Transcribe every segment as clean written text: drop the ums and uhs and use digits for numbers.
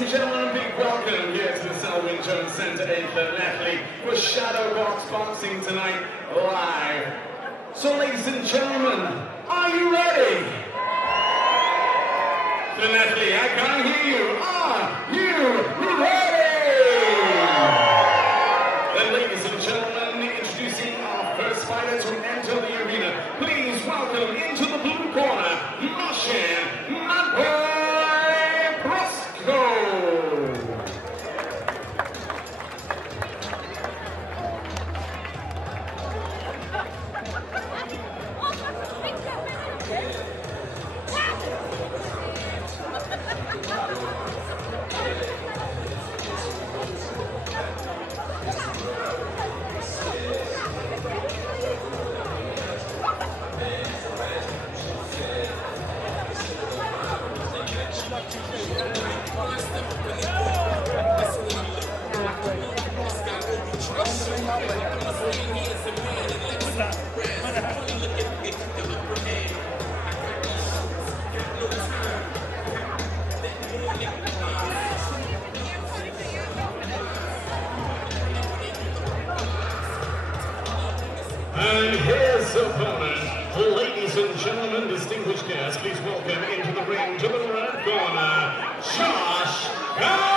and gentlemen, a big welcome here to the Selwyn Jones Centre in Llanelli for Shadow Box Boxing tonight live. So ladies and gentlemen, are you ready? Llanelli, I can't hear you. Are you ready? Then ladies and gentlemen, introducing our first fighter to enter the arena. Please welcome into the blue corner, MARCIN, PROSTKO. And his opponent, ladies and gentlemen, distinguished guests, please welcome into the ring to the red corner, Josh Garner.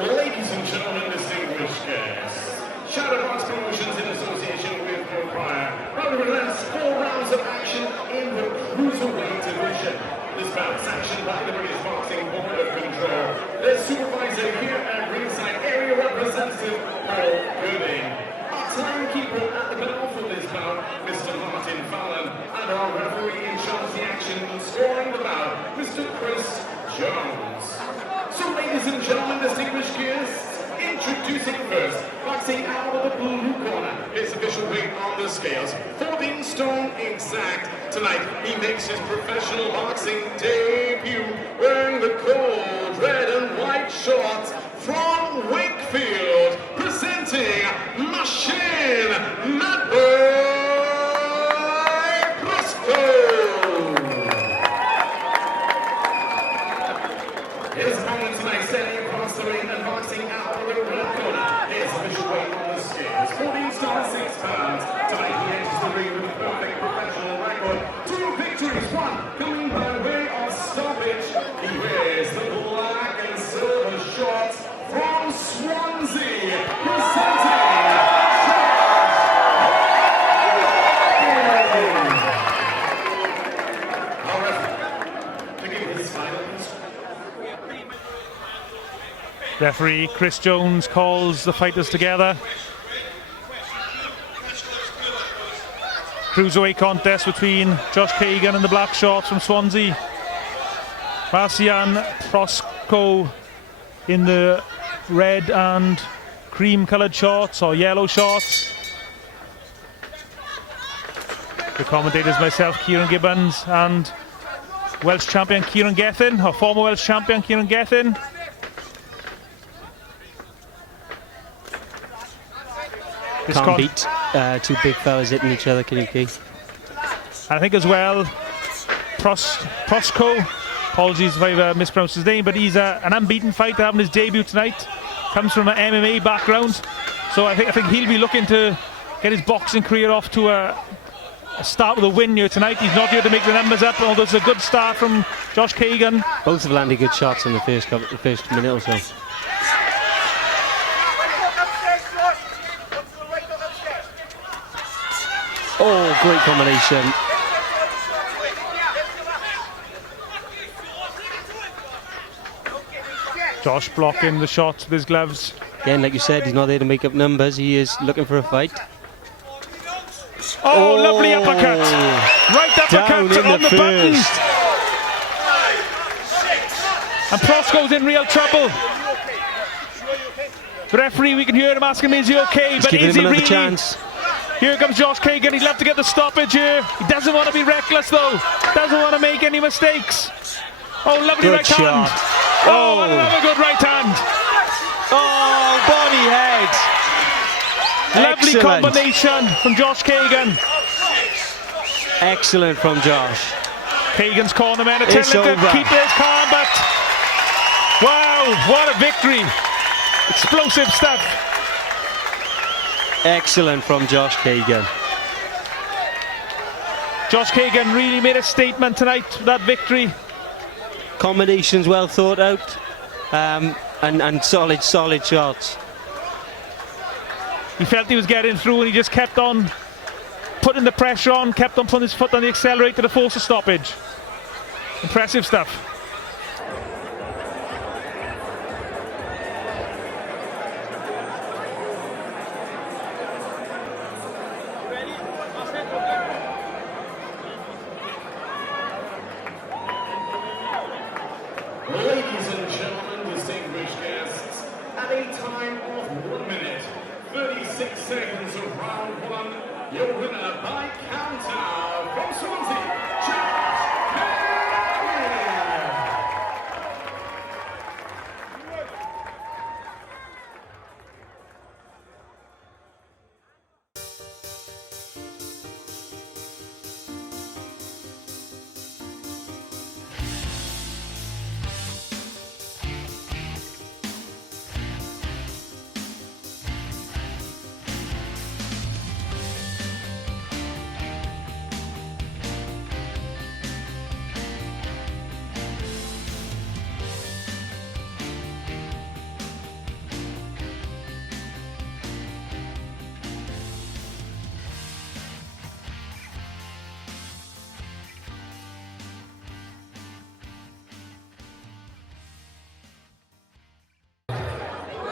Ladies and gentlemen, distinguished guests, Shadow Box Promotions in association with CROCKER proudly presents 4 rounds of action in the Cruiserweight division. This bout sanctioned by the British Boxing Board of Control. Their supervisor here at ringside, area representative Paul Gething. Our timekeeper at the bell for this bout, Mr. Martin Fallon, and our referee in charge of the action and scoring the bout, Mr. Chris Jones. So ladies and gentlemen, distinguished guests, introducing first, boxing out of the blue corner, his official weight on the scales, 14 stone exact. Tonight, he makes his professional boxing debut, wearing the cold red and white shorts from Wakefield, presenting MARCIN, PROSTKO. His opponent tonight standing across the ring and boxing out of the red corner. His official weight on the scales, 14 stone 6 pounds. Tonight he enters the ring with a perfect professional record. 2 victories, 1 coming by way of stoppage. He wears the black and silver shorts from Swansea, presenting Referee Chris Jones calls the fighters together. Cruiserweight contest between Josh KAIGHIN and the black shorts from Swansea. MARCIN PROSTKO in the red and cream coloured shorts or yellow shorts. The commentators, myself, Kieran Gibbons, and Welsh champion Kieran Gething, or former Welsh champion Kieran Gething. Can't beat 2 big fellas hitting each other, can you, Keith? I think as well, PROSTKO, apologies if I've mispronounced his name, but he's an unbeaten fighter having his debut tonight. Comes from an MMA background, so I think he'll be looking to get his boxing career off to a start with a win here tonight. He's not here to make the numbers up, although it's a good start from Josh KAIGHIN. Both have landed good shots in the first minute or so. Oh, great combination. Josh blocking the shots with his gloves. Again, like you said, he's not there to make up numbers. He is looking for a fight. Oh, lovely uppercut. Right uppercut on the button. And PROSTKO's in real trouble. The referee, we can hear him asking him, is he okay? He's but is he really? Chance. Here comes Josh KAIGHIN. He'd love to get the stoppage here. He doesn't want to be reckless though. Doesn't want to make any mistakes. Oh, lovely good right shot. hand. Oh, another good right hand. Oh, body head. Lovely Excellent. combination from Josh KAIGHIN. Excellent from Josh. KAIGHIN's cornermen are telling him to keep his calm, but wow, what a victory. Explosive stuff. Excellent from Josh KAIGHIN. Josh KAIGHIN really made a statement tonight with that victory. Combinations well thought out, and solid shots. He felt he was getting through and he just kept on putting the pressure on, kept on putting his foot on the accelerator to force a stoppage. Impressive stuff. Ladies and gentlemen, distinguished guests, at a time of 1 minute, 36 seconds of round one, your winner by countout from Swansea, Ciaran.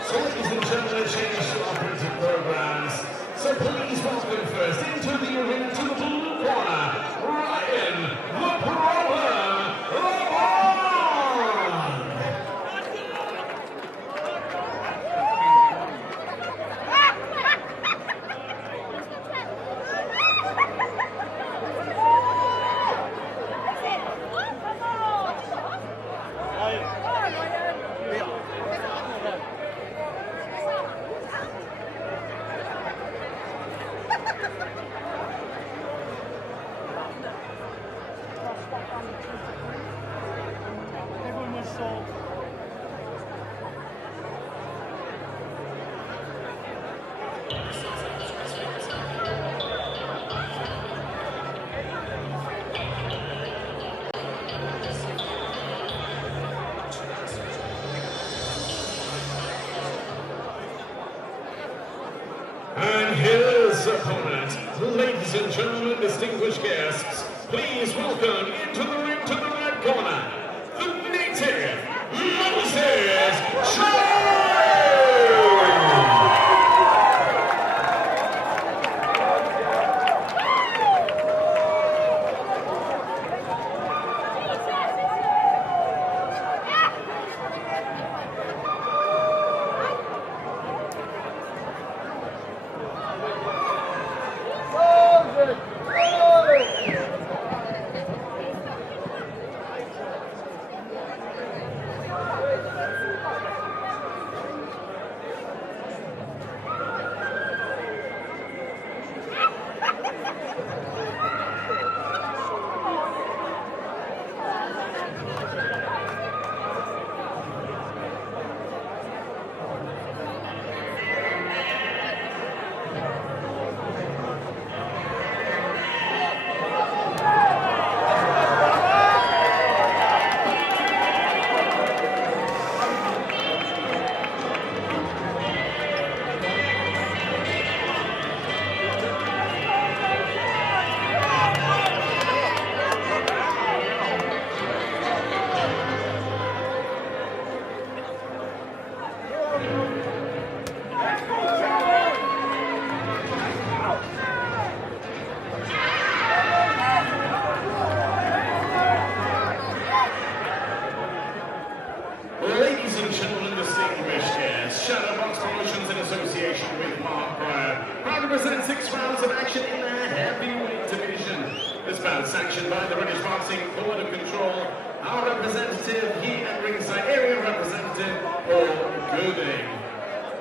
So ladies and gentlemen, change to operating programs. So please welcome first into the arena to the blue corner, Ryan, the problem, LABOURN. And his opponent, ladies and gentlemen, distinguished guests, please welcome into the ring to the red corner, the native, Ciaran. boxing board of control, our representative, he and ringside area representative, Paul Gething.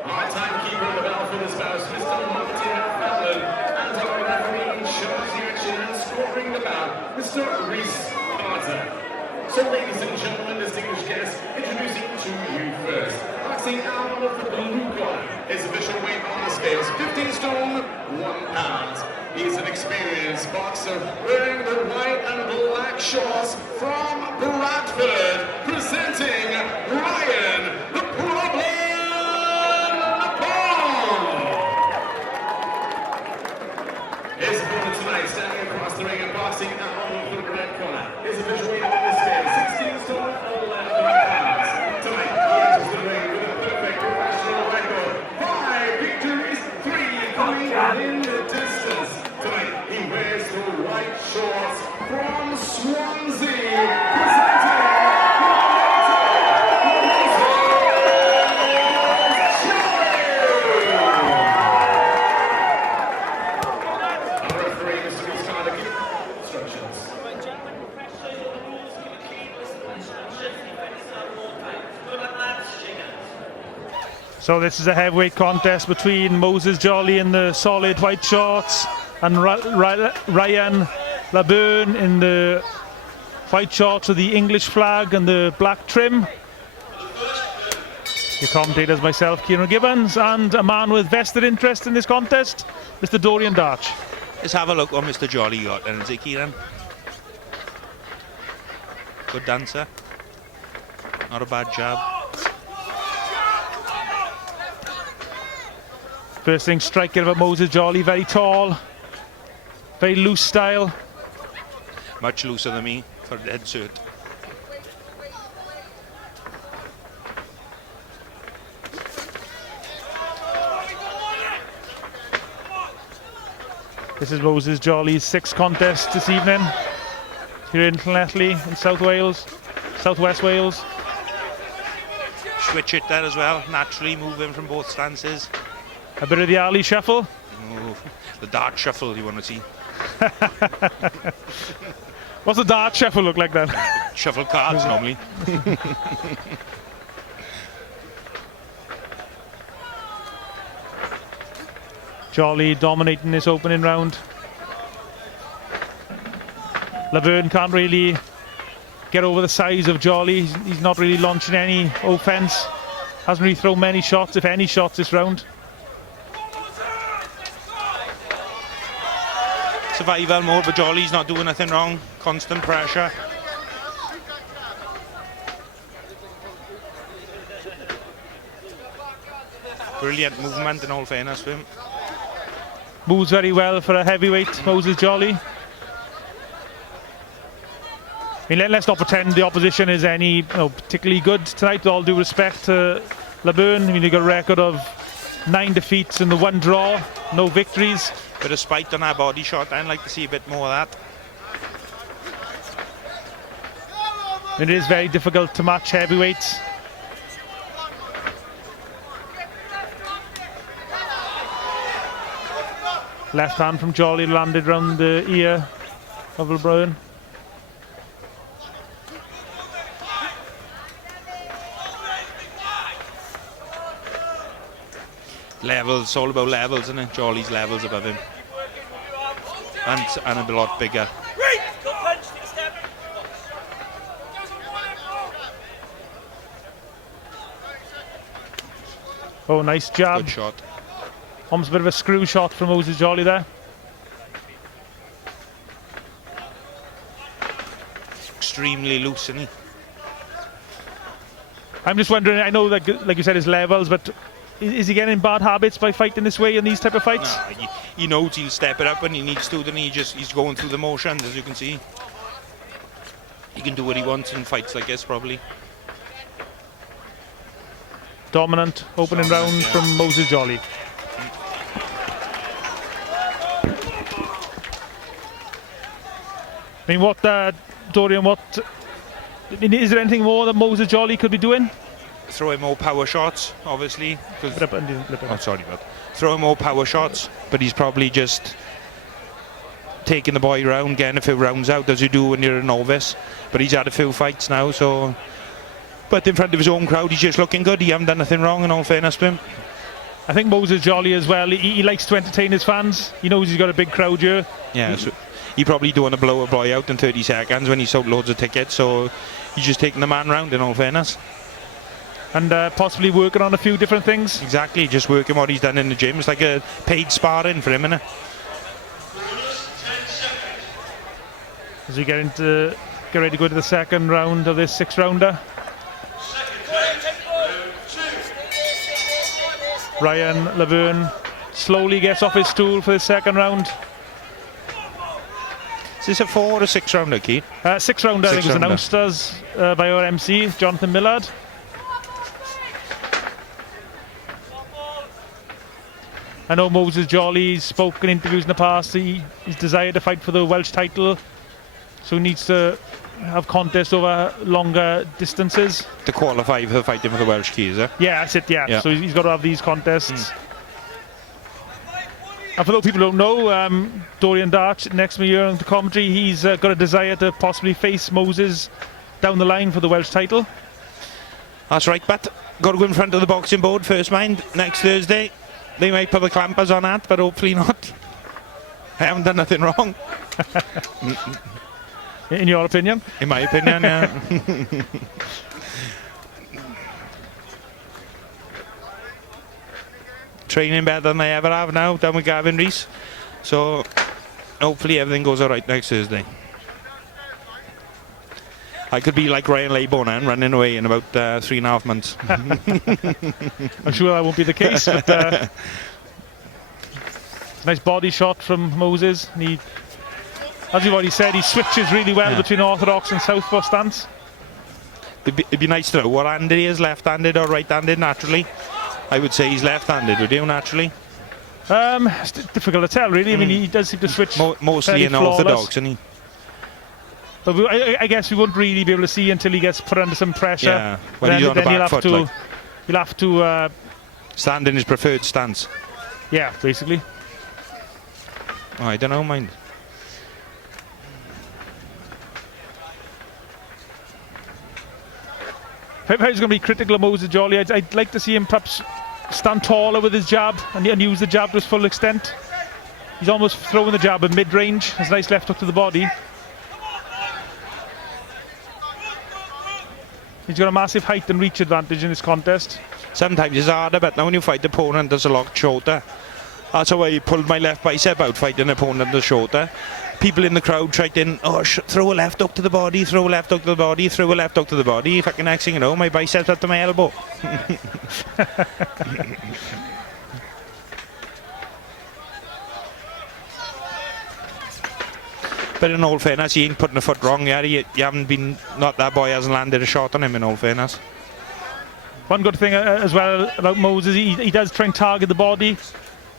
Our timekeeper on the bell for this bout, Mr. Martin Fallon, and our referee in charge of the action and scoring the bout, Mr. Reese Carter. So, ladies and gentlemen, distinguished guests, introducing to you first, boxing out of the blue corner. His official weight on the scales, 15 stone, 1 pound. He's an experienced boxer wearing the white and black shorts from Bradford, presenting Ryan the Problem LABOURN. His opponent tonight, standing across the ring and boxing out of the red corner. His official weight on the scale, 16 stone, 11 pounds. Tonight, he enters the ring with a perfect professional record. 5 victories, 3 coming in the distance. Tonight, he wears the white shorts from Swansea, presenting our referee, Mr. Reese Carter, give instructions. So this is a heavyweight contest between Moses Jolly in the solid white shorts and Ryan LABOURN in the white shorts with the English flag and the black trim. Your commentators, myself, Kieran Gibbons, and a man with vested interest in this contest, Mr. Dorian Darch. Let's have a look what Mr. Jolly got, and is it Ciaran? Good dancer. Not a bad jab. First thing striking about Moses Jolly, very tall, very loose style. Much looser than me for the head suit. This is Moses Jolly's 6th contest this evening here in Llanelli in Southwest Wales. Switch it there as well, naturally moving from both stances. A bit of the alley shuffle. Oh, the dart shuffle you want to see. What's the dart shuffle look like then? Shuffle cards normally. Jolly dominating this opening round. LABOURN can't really get over the size of Jolly. He's not really launching any offense. Hasn't really thrown many shots, if any shots, this round. Survival mode, but Jolly's not doing nothing wrong. Constant pressure. Brilliant movement in all fairness to him. Moves very well for a heavyweight, Moses Jolly. I mean, let's not pretend the opposition is any particularly good tonight, with all due respect to LABOURN. I mean, they've got a record of 9 defeats and the 1 draw, no victories. Bit of spite on our body shot. I'd like to see a bit more of that. It is very difficult to match heavyweights. Left hand from Jolly landed round the ear of LABOURN. Levels, all about levels, isn't it? Jolly's levels above him. And a lot bigger. Oh, nice jab. Good shot. Almost a bit of a screw shot from Moses Jolly there. Extremely loose, isn't he? I'm just wondering, I know that, like you said, his levels, but is he getting bad habits by fighting this way in these type of fights? Nah, he knows he'll step it up when he needs to, then he's going through the motions, as you can see. He can do what he wants in fights like this, probably. Dominant opening round from Moses Jolly. I mean, Dorian, is there anything more that Moses Jolly could be doing? Throwing more power shots, obviously. Oh, sorry, but throwing more power shots, but he's probably just taking the boy round, getting a few rounds out as you do when you're a novice. But he's had a few fights now, so. But in front of his own crowd, he's just looking good. He hasn't done nothing wrong, in all fairness to him. I think Moses jolly as well. He likes to entertain his fans. He knows he's got a big crowd here. Yeah, so he probably don't want to blow a boy out in 30 seconds when he sold loads of tickets, so he's just taking the man round, in all fairness. And possibly working on a few different things. Exactly, just working what he's done in the gym. It's like a paid sparring for him, innit? As we get ready to go to the second round of this 6-rounder. Ryan LABOURN slowly gets off his stool for the second round. Is this a 4 or a 6-rounder, Keith? 6-rounder, I think it was announced as by our MC, Jonathan Millard. I know Moses Jolly's spoken in interviews in the past. He's desired to fight for the Welsh title, so he needs to have contests over longer distances. To qualify for fighting for the Welsh keys, eh? Yeah, that's it, yeah. So he's got to have these contests. And for those people who don't know, Dorian Darch, next to me here on the commentary, he's got a desire to possibly face Moses down the line for the Welsh title. That's right, but got to go in front of the boxing board first, mind, next Thursday. They might put the clampers on that, but hopefully not. I haven't done nothing wrong. In your opinion? In my opinion, yeah. Training better than I ever have now, down with Gavin Rees. So hopefully everything goes all right next Thursday. I could be like Ryan LABOURN and running away in about 3.5 months. I'm sure that won't be the case, but nice body shot from Moses. And he, as you've already said, he switches really well between orthodox and southpaw stance. It'd be nice to know what handed he is, left-handed or right-handed naturally. I would say he's left-handed, would you, naturally? It's difficult to tell, really. I mean, he does seem to switch mostly in orthodox, isn't he? But I guess we won't really be able to see until he gets put under some pressure. Yeah, when he's on the back foot. He'll have to stand in his preferred stance. Yeah, basically. Oh, I don't know, mind. He's going to be critical of Moses Jolly. I'd like to see him perhaps stand taller with his jab and use the jab to its full extent. He's almost throwing the jab at mid-range. Has a nice left hook to the body. He's got a massive height and reach advantage in this contest. Sometimes it's harder, but now when you fight the opponent that's a lot shorter. That's how I pulled my left bicep out, fighting an opponent that's shorter. People in the crowd tried in, throw a left hook to the body, throw a left hook to the body, throw a left hook to the body. Fucking next thing you know, my biceps up to my elbow. But in all fairness, he ain't putting a foot wrong yet. You haven't been, that boy hasn't landed a shot on him, in all fairness. One good thing as well about Moses, he does try and target the body.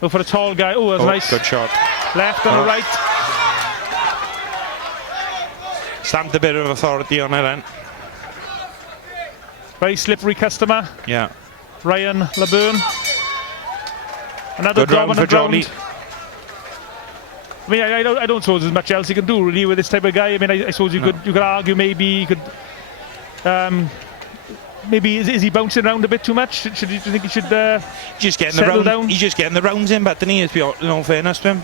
But for a tall guy, that's nice. Good shot. Left and a right. Stamped a bit of authority on it then. Very slippery customer. Yeah. Ryan LABOURN. Another good round for Jolly. I mean, I don't suppose there's much else you can do really with this type of guy. I mean, I suppose you could argue maybe you could. Maybe is he bouncing around a bit too much? Do you think he should just getting settle the round, down? He's just getting the rounds in, but in all fairness to him.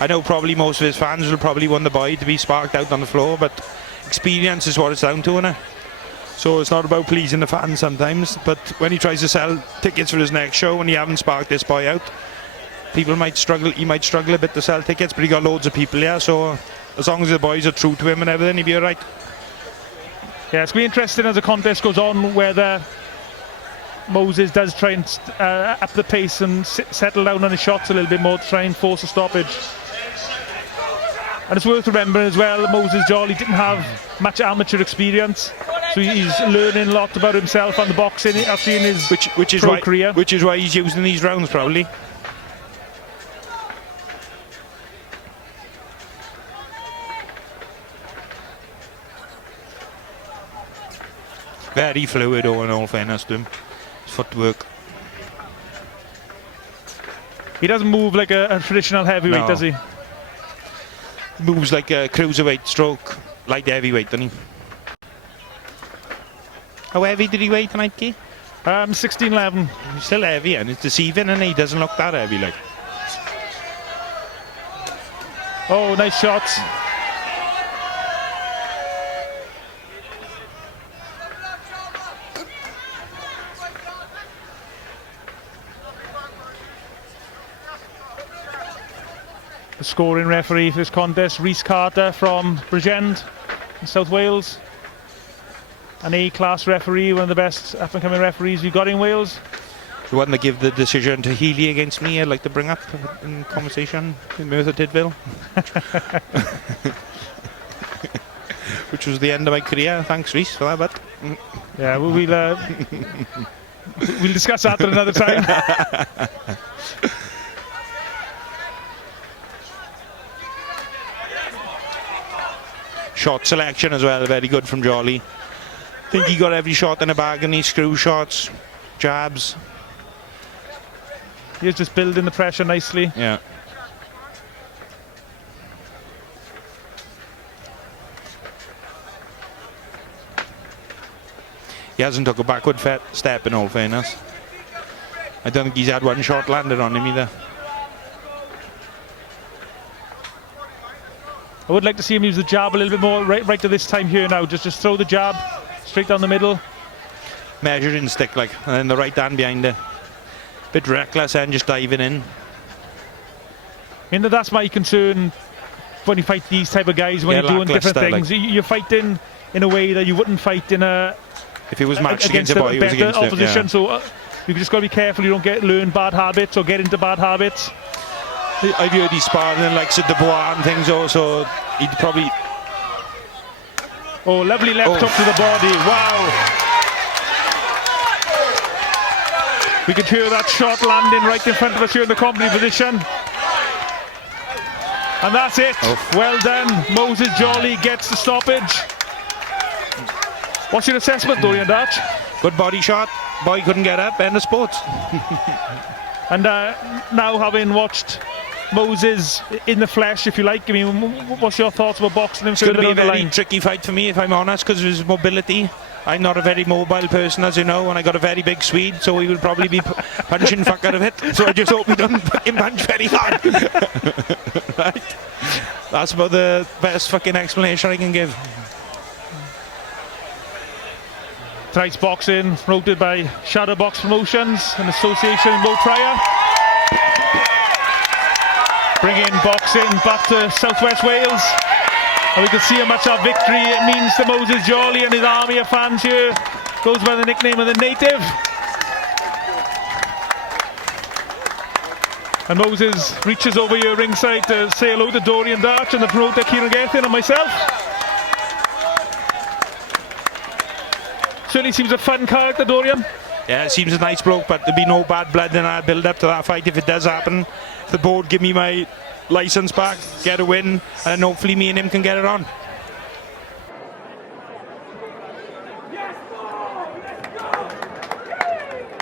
I know probably most of his fans will probably want the boy to be sparked out on the floor, but experience is what it's down to, innit? So it's not about pleasing the fans sometimes, but when he tries to sell tickets for his next show and he haven't sparked this boy out, people might struggle. He might struggle a bit to sell tickets, but he got loads of people here, so as long as the boys are true to him and everything, he'll be alright. Yeah, it's going to be interesting as the contest goes on whether Moses does try and up the pace and settle down on his shots a little bit more to try and force a stoppage. And it's worth remembering as well that Moses Jolly didn't have much amateur experience, so he's learning a lot about himself and the boxing actually in his career. Which is why he's using these rounds probably. Very fluid, in all fairness to him. His footwork. He doesn't move like a traditional heavyweight, does he? moves like a cruiserweight stroke light heavyweight, doesn't he? How heavy did he weigh tonight, Key? 16-11. He's still heavy, and it's deceiving, and he doesn't look that heavy, like. Oh, nice shots. The scoring referee for this contest, Rhys Carter from Bridgend in South Wales. An A-class referee, one of the best up-and-coming referees we've got in Wales. The one that gave the decision to Healy against me, I'd like to bring up in conversation in Merthyr Tydfil. Which was the end of my career. Thanks, Rhys, for that, but... Yeah, we'll discuss that at another time. Shot selection as well, very good from Jolly. I think he got every shot in the bag, and he screw shots, jabs. He's just building the pressure nicely. Yeah. He hasn't took a backward step in all fairness. I don't think he's had one shot landed on him either. I would like to see him use the jab a little bit more right to this time here now. Just throw the jab straight down the middle. Measuring stick, like, and then the right hand behind it. Bit reckless and just diving in. I mean, that's my concern when you fight these type of guys, when you're doing different things. Like, you're fighting in a way that you wouldn't fight in a... If it was matched against a boy, it was better against opposition. Yeah. So you just got to be careful you don't learn bad habits or get into bad habits. I've heard he's sparring and likes of Dubois and things also. He'd probably... Oh, lovely left hook to the body. Wow. We could hear that shot landing right in front of us here in the comedy position. And that's it. Well done. Moses Jolly gets the stoppage. What's your assessment, Dorian Dutch? Good body shot. Boy couldn't get up. End of sports. And now having watched Moses in the flesh, if you like, I mean, what's your thoughts about boxing him? It's going to be a very tricky fight for me, if I'm honest, because of his mobility. I'm not a very mobile person, as you know, and I got a very big Swede, so he will probably be punching fuck out of it. So I just hope he doesn't fucking punch very hard. Right? That's about the best fucking explanation I can give. Tonight's boxing promoted by Shadowbox Promotions in association with Mo Pryor. Bringing boxing back to Southwest Wales. And we can see how much that victory it means to Moses Jolly and his army of fans here. Goes by the nickname of the Native. And Moses reaches over here ringside to say hello to Dorian Dutch and the promoter Kieran Gething and myself. Certainly seems a fun character, Dorian. Yeah, it seems a nice bloke, but there'll be no bad blood in our build up to that fight if it does happen. If the board give me my license back, get a win, and then hopefully me and him can get it on.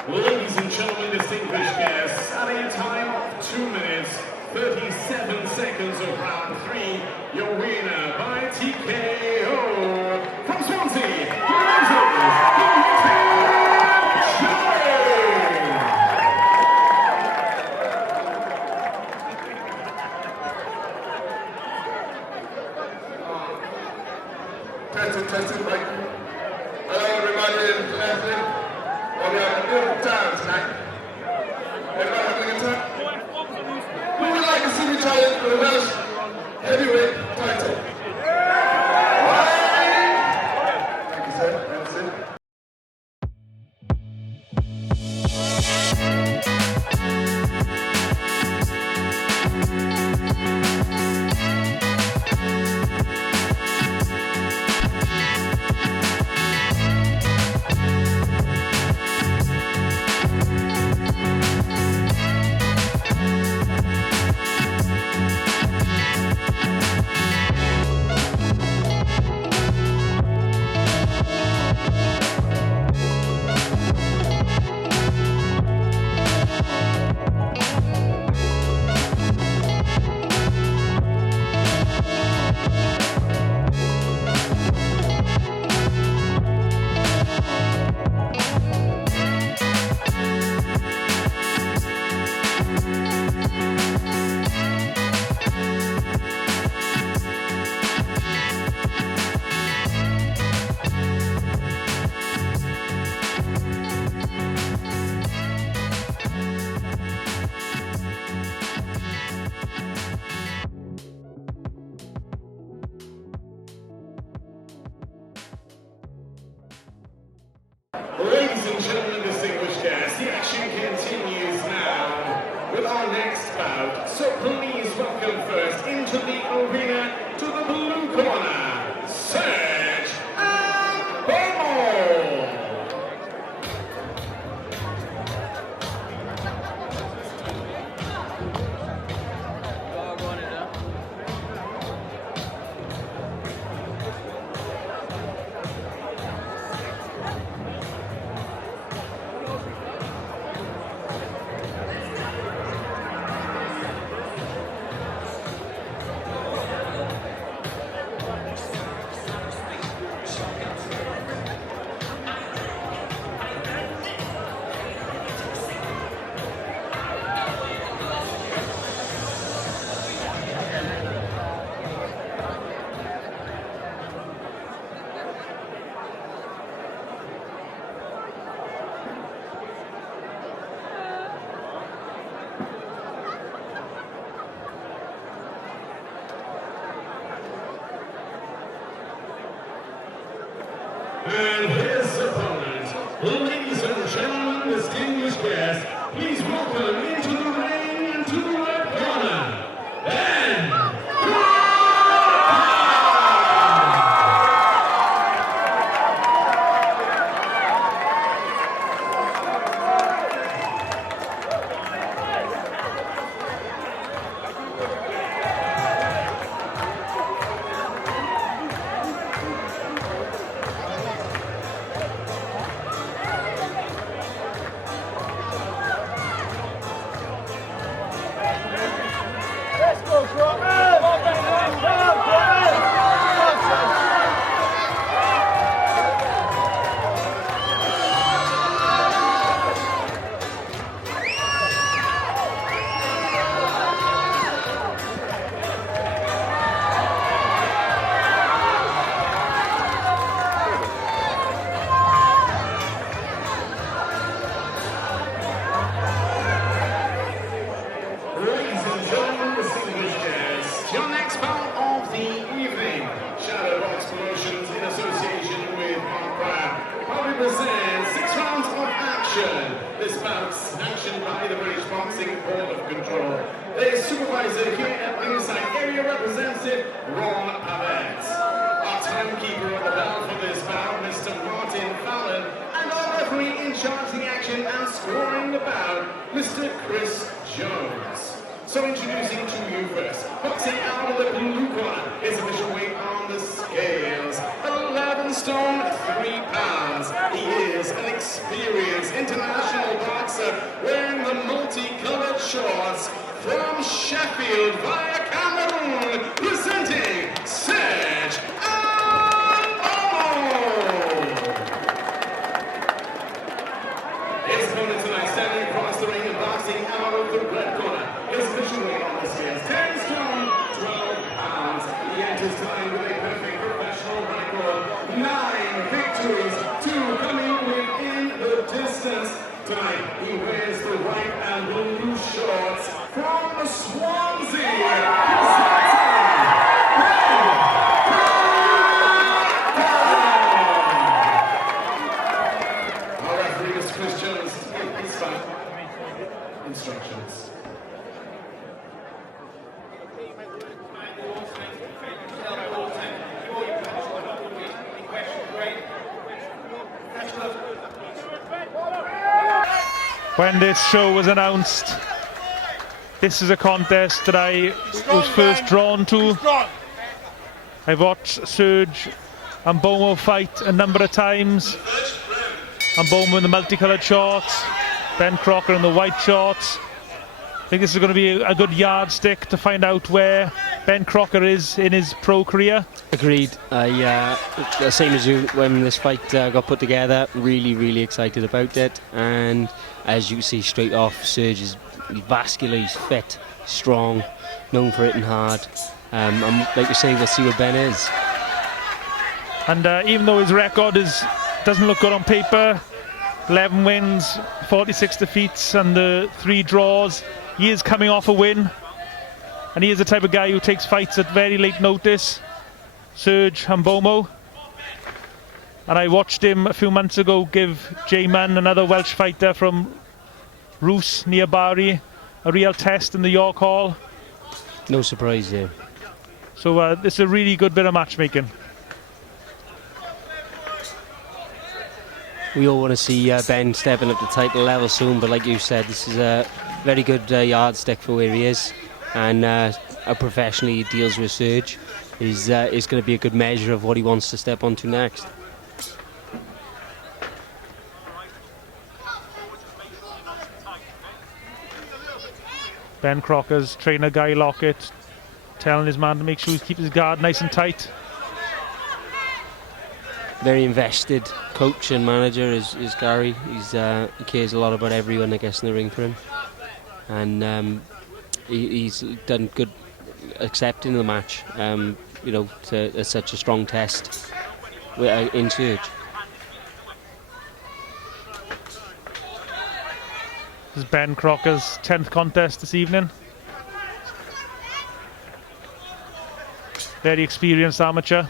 Ladies and gentlemen, distinguished guests, at a time of 2 minutes, 37 seconds of round 3, your winner by TKO from Swansea, Testing, right? Hello, everybody. Testing. Well, we had a good time tonight. Everybody having a good time? We would like to see each other for the Welsh heavyweight title. Right? Thank you, sir. That's it. and his opponent. Ladies and gentlemen, distinguished guests, please welcome into the ring and to the red corner, Ben. So introducing to you first, boxing out of the blue corner, his official weight on the scales, 11 stone, 3 pounds. He is an experienced international boxer wearing the multicolored shorts from Sheffield via Cameroon, presenting SERGE AMBOMO. His opponent tonight standing across the ring and boxing out of the red corner. His official weight on the scales, 10 stone, 12 pounds. He enters tonight with a perfect professional record, 9 victories, 2 coming within the distance. Tonight, he wears the white and blue shorts from Swansea. Our referee, Mr. Chris Jones, please start. Instructions. When this show was announced, this is a contest that I was first drawn to. I've watched Serge AMBOMO fight a number of times. AMBOMO in the multicolored shorts, Ben Crocker in the white shorts. I think this is going to be a good yardstick to find out where Ben Crocker is in his pro career. Agreed. Same as you, when this fight got put together, really excited about it. And as you see straight off, Serge is vascular, he's fit, strong, known for hitting hard. And like you say, we'll see where Ben is. And even though his record doesn't look good on paper, 11 wins, 46 defeats and 3 draws, he is coming off a win. And he is the type of guy who takes fights at very late notice. Serge AMBOMO. And I watched him a few months ago give J-Man, another Welsh fighter from Rws near Barry, a real test in the York Hall. No surprise there. So this is a really good bit of matchmaking. We all want to see Ben stepping up to title level soon, but like you said, this is a very good yardstick for where he is. And how professionally he deals with Serge is going to be a good measure of what he wants to step onto next. Ben Crocker's trainer Guy Lockett telling his man to make sure he keeps his guard nice and tight. Very invested coach and manager is Gary. He cares a lot about everyone that gets in the ring for him. And he's done good accepting the match, you know, to such a strong test in Serge. This is Ben Crocker's 10th contest this evening. Very experienced amateur.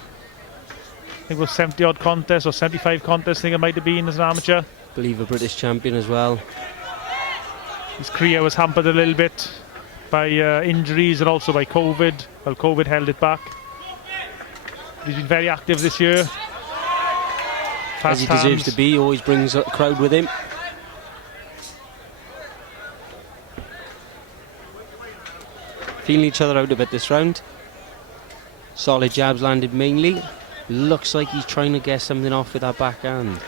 think it was 70 odd contests or 75 contests, I think it might have been as an amateur. I believe a British champion as well. His career was hampered a little bit by injuries and also by COVID. Well, COVID held it back. He's been very active this year. Fast as he deserves to be, he always brings a crowd with him. Feeling each other out a bit this round. Solid jabs landed mainly. Looks like he's trying to get something off with that backhand.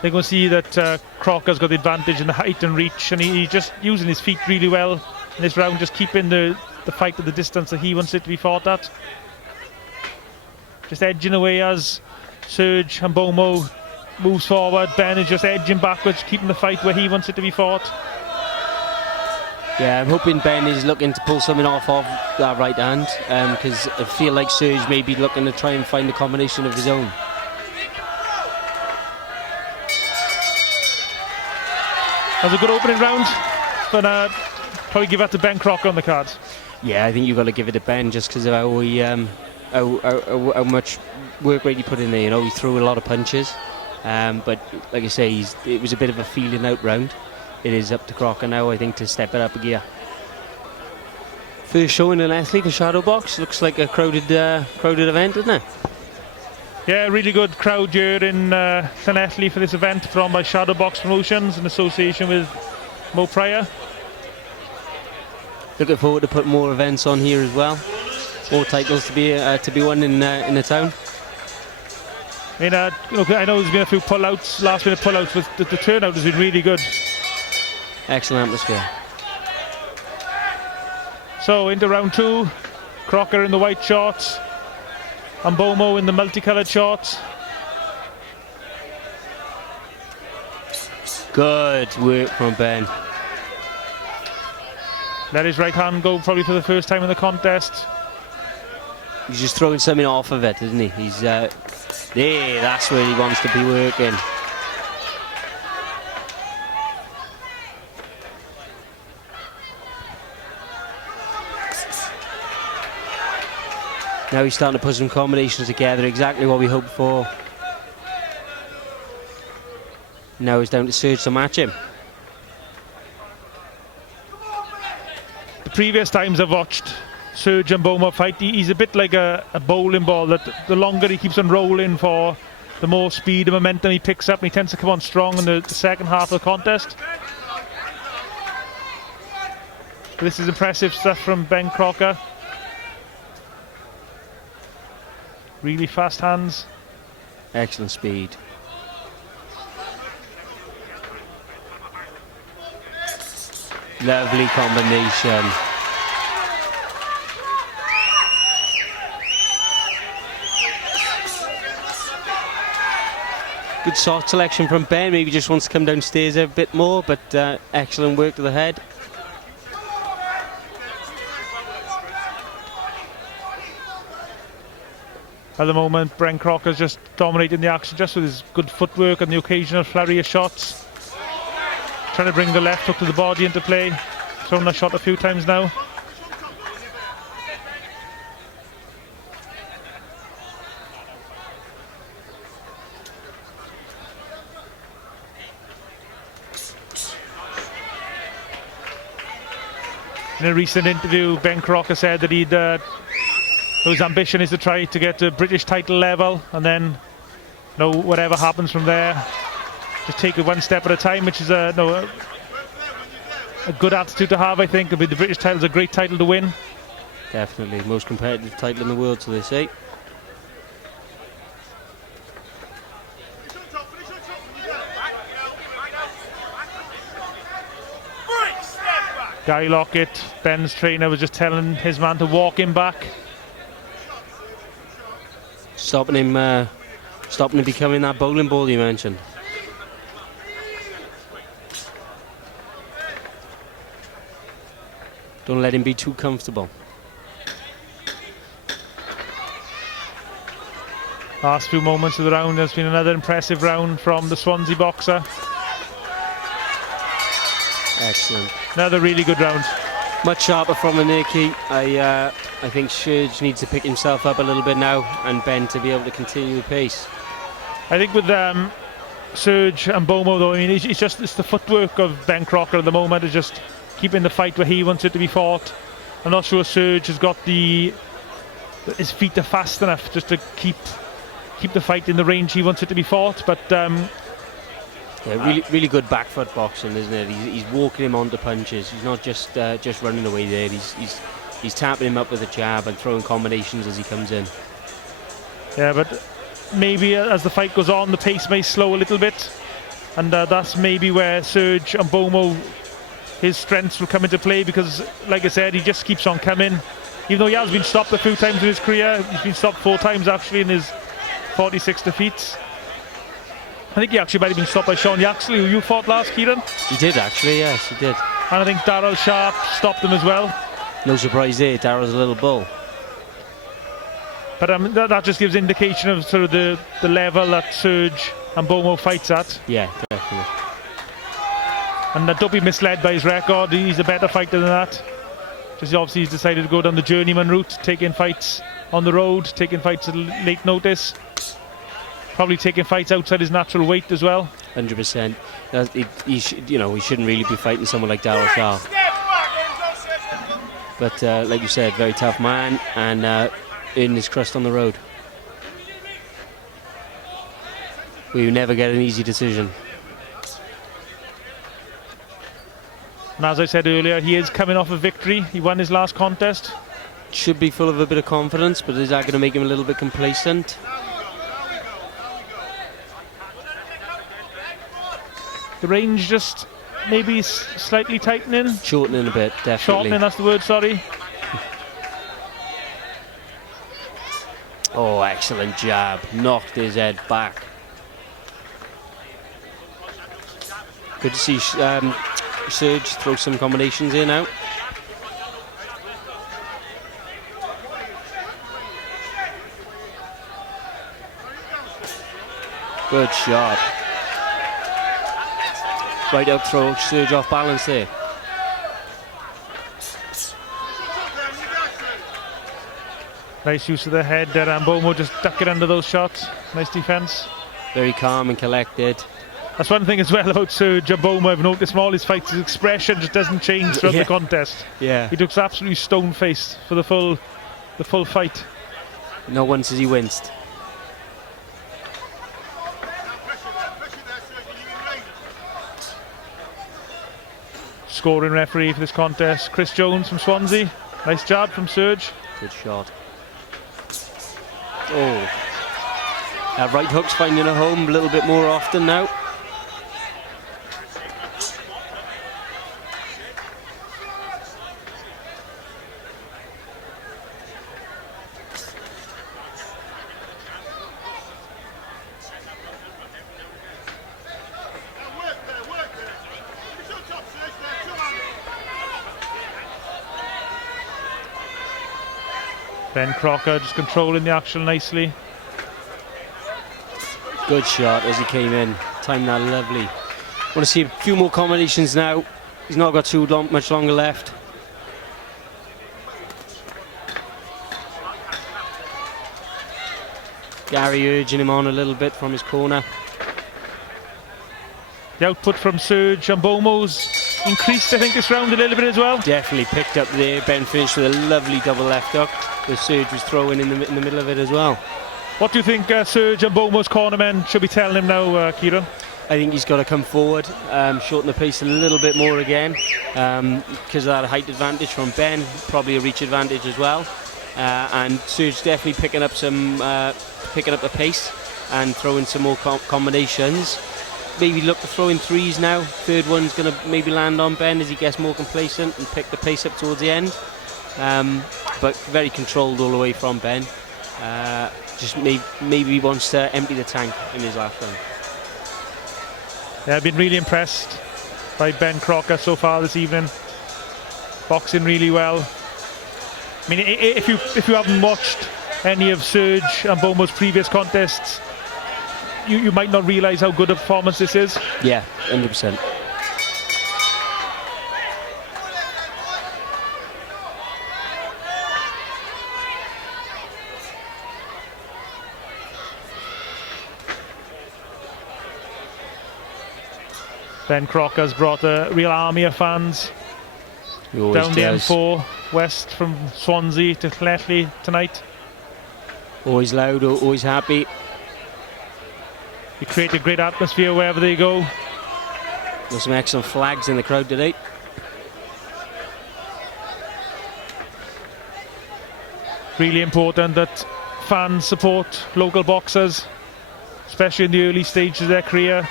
They can see that Crocker's got the advantage in the height and reach, and he's just using his feet really well in this round, just keeping the fight at the distance that he wants it to be fought at. Just edging away as Serge AMBOMO moves forward. Ben is just edging backwards, keeping the fight where he wants it to be fought. Yeah, I'm hoping Ben is looking to pull something off of that right hand, because I feel like Serge may be looking to try and find a combination of his own. That was a good opening round, but probably give that to Ben Crocker on the card. Yeah, I think you've got to give it to Ben just because of how much work rate he put in there. You know, he threw a lot of punches, but like I say, it was a bit of a feeling out round. It is up to Crocker now, I think, to step it up a gear. First show in Llanelli for Shadowbox. Looks like a crowded event, doesn't it? Yeah, really good crowd here in Llanelli for this event, put on by Shadowbox Promotions in association with Mo Pryor. Looking forward to put more events on here as well. More titles to be won in the town. I mean, I know there's been a few pullouts, last-minute pullouts, but the turnout has been really good. Excellent atmosphere. So into round two, Crocker in the white shorts, AMBOMO in the multicoloured shorts. Good work from Ben. Let his right hand go probably for the first time in the contest. He's just throwing something off of it, isn't he? He's there, that's where he wants to be working. Now he's starting to put some combinations together, exactly what we hoped for. Now it's down to Serge to match him. The previous times I've watched Serge AMBOMO fight, he's a bit like a bowling ball, that the longer he keeps on rolling for, the more speed and momentum he picks up, and he tends to come on strong in the second half of the contest. This is impressive stuff from Ben Crocker. Really fast hands. Excellent speed. Lovely combination. Good shot selection from Ben. Maybe just wants to come downstairs a bit more, but excellent work to the head. At the moment, Ben Crocker's just dominating the action, just with his good footwork and the occasional flurry of shots. Trying to bring the left hook to the body into play. Thrown a shot a few times now. In a recent interview, Ben Crocker said that his ambition is to try to get to British title level, and then, whatever happens from there, just take it one step at a time, which is a good attitude to have, I think. I mean, the British title is a great title to win. Definitely, most competitive title in the world, so they say. Guy Lockett, Ben's trainer, was just telling his man to walk him back. Stopping him becoming that bowling ball you mentioned. Don't let him be too comfortable. Last few moments of the round, there's been another impressive round from the Swansea boxer. Excellent. Another really good round. Much sharper from the near key. I I think Serge needs to pick himself up a little bit now, and Ben to be able to continue the pace. I think with Serge and Bomo, though, I mean, it's the footwork of Ben Crocker at the moment is just keeping the fight where he wants it to be fought. I'm not sure Serge has got his feet are fast enough just to keep the fight in the range he wants it to be fought. But yeah, really good back foot boxing, isn't it? He's walking him onto punches. He's not just running away there. He's tapping him up with a jab and throwing combinations as he comes in. Yeah, but maybe as the fight goes on, the pace may slow a little bit, and that's maybe where Serge and Bomo, his strengths will come into play, because, like I said, he just keeps on coming. Even though he has been stopped a few times in his career, he's been stopped 4 times actually in his 46 defeats. I think he actually might have been stopped by Sean Yaxley, who you fought last, Kieran. He did actually, yes, he did. And I think Darryl Sharp stopped him as well. No surprise there, Darryl's a little bull. But that just gives indication of sort of the level that Serge and Bomo fights at. Yeah, definitely. And don't be misled by his record. He's a better fighter than that. Just obviously he's decided to go down the journeyman route, taking fights on the road, taking fights at late notice. Probably taking fights outside his natural weight as well. 100%. He shouldn't really be fighting someone like Darryl Sharp. But like you said, very tough man, and earning his crust on the road. We never get an easy decision. And as I said earlier, he is coming off a victory. He won his last contest. Should be full of a bit of confidence, but is that going to make him a little bit complacent? The range just maybe slightly tightening. Shortening a bit, definitely. Shortening, that's the word, sorry. Oh, excellent jab. Knocked his head back. Good to see Serge throw some combinations in now. Good shot. Right up throw, Serge off balance there. Nice use of the head there, AMBOMO just ducking under those shots. Nice defence. Very calm and collected. That's one thing as well about Serge AMBOMO. I've noticed from all his fights, his expression just doesn't change throughout the contest. Yeah. He looks absolutely stone-faced for the full fight. Not once has he winced. Scoring referee for this contest, Chris Jones from Swansea. Nice jab from Serge. Good shot. Oh. Right hook's finding a home a little bit more often now. Ben Crocker just controlling the action nicely. Good shot as he came in. Timed that lovely. Want to see a few more combinations now. He's not got much longer left. Gary urging him on a little bit from his corner. The output from Serge AMBOMO's increased, I think, this round a little bit as well. Definitely picked up there. Ben finished with a lovely double left hook. The Serge was throwing in the middle of it as well. What do you think Serge AMBOMO's cornermen should be telling him now, Ciaran? I think he's got to come forward, shorten the pace a little bit more again, because of that height advantage from Ben, probably a reach advantage as well. And Serge definitely picking up the pace and throwing some more combinations. Maybe look to throw in threes now. Third one's going to maybe land on Ben as he gets more complacent and pick the pace up towards the end. But very controlled all the way from Ben. Just maybe wants to empty the tank in his last round. Yeah, I've been really impressed by Ben Crocker so far this evening. Boxing really well. I mean, if you haven't watched any of Serge AMBOMO's previous contests, you might not realise how good a performance this is. Yeah, 100%. Ben Crocker's brought a real army of fans down the M4 west from Swansea to Llanelli tonight. Always loud, always happy. They create a great atmosphere wherever they go. There's some excellent flags in the crowd today. Really important that fans support local boxers, especially in the early stages of their career.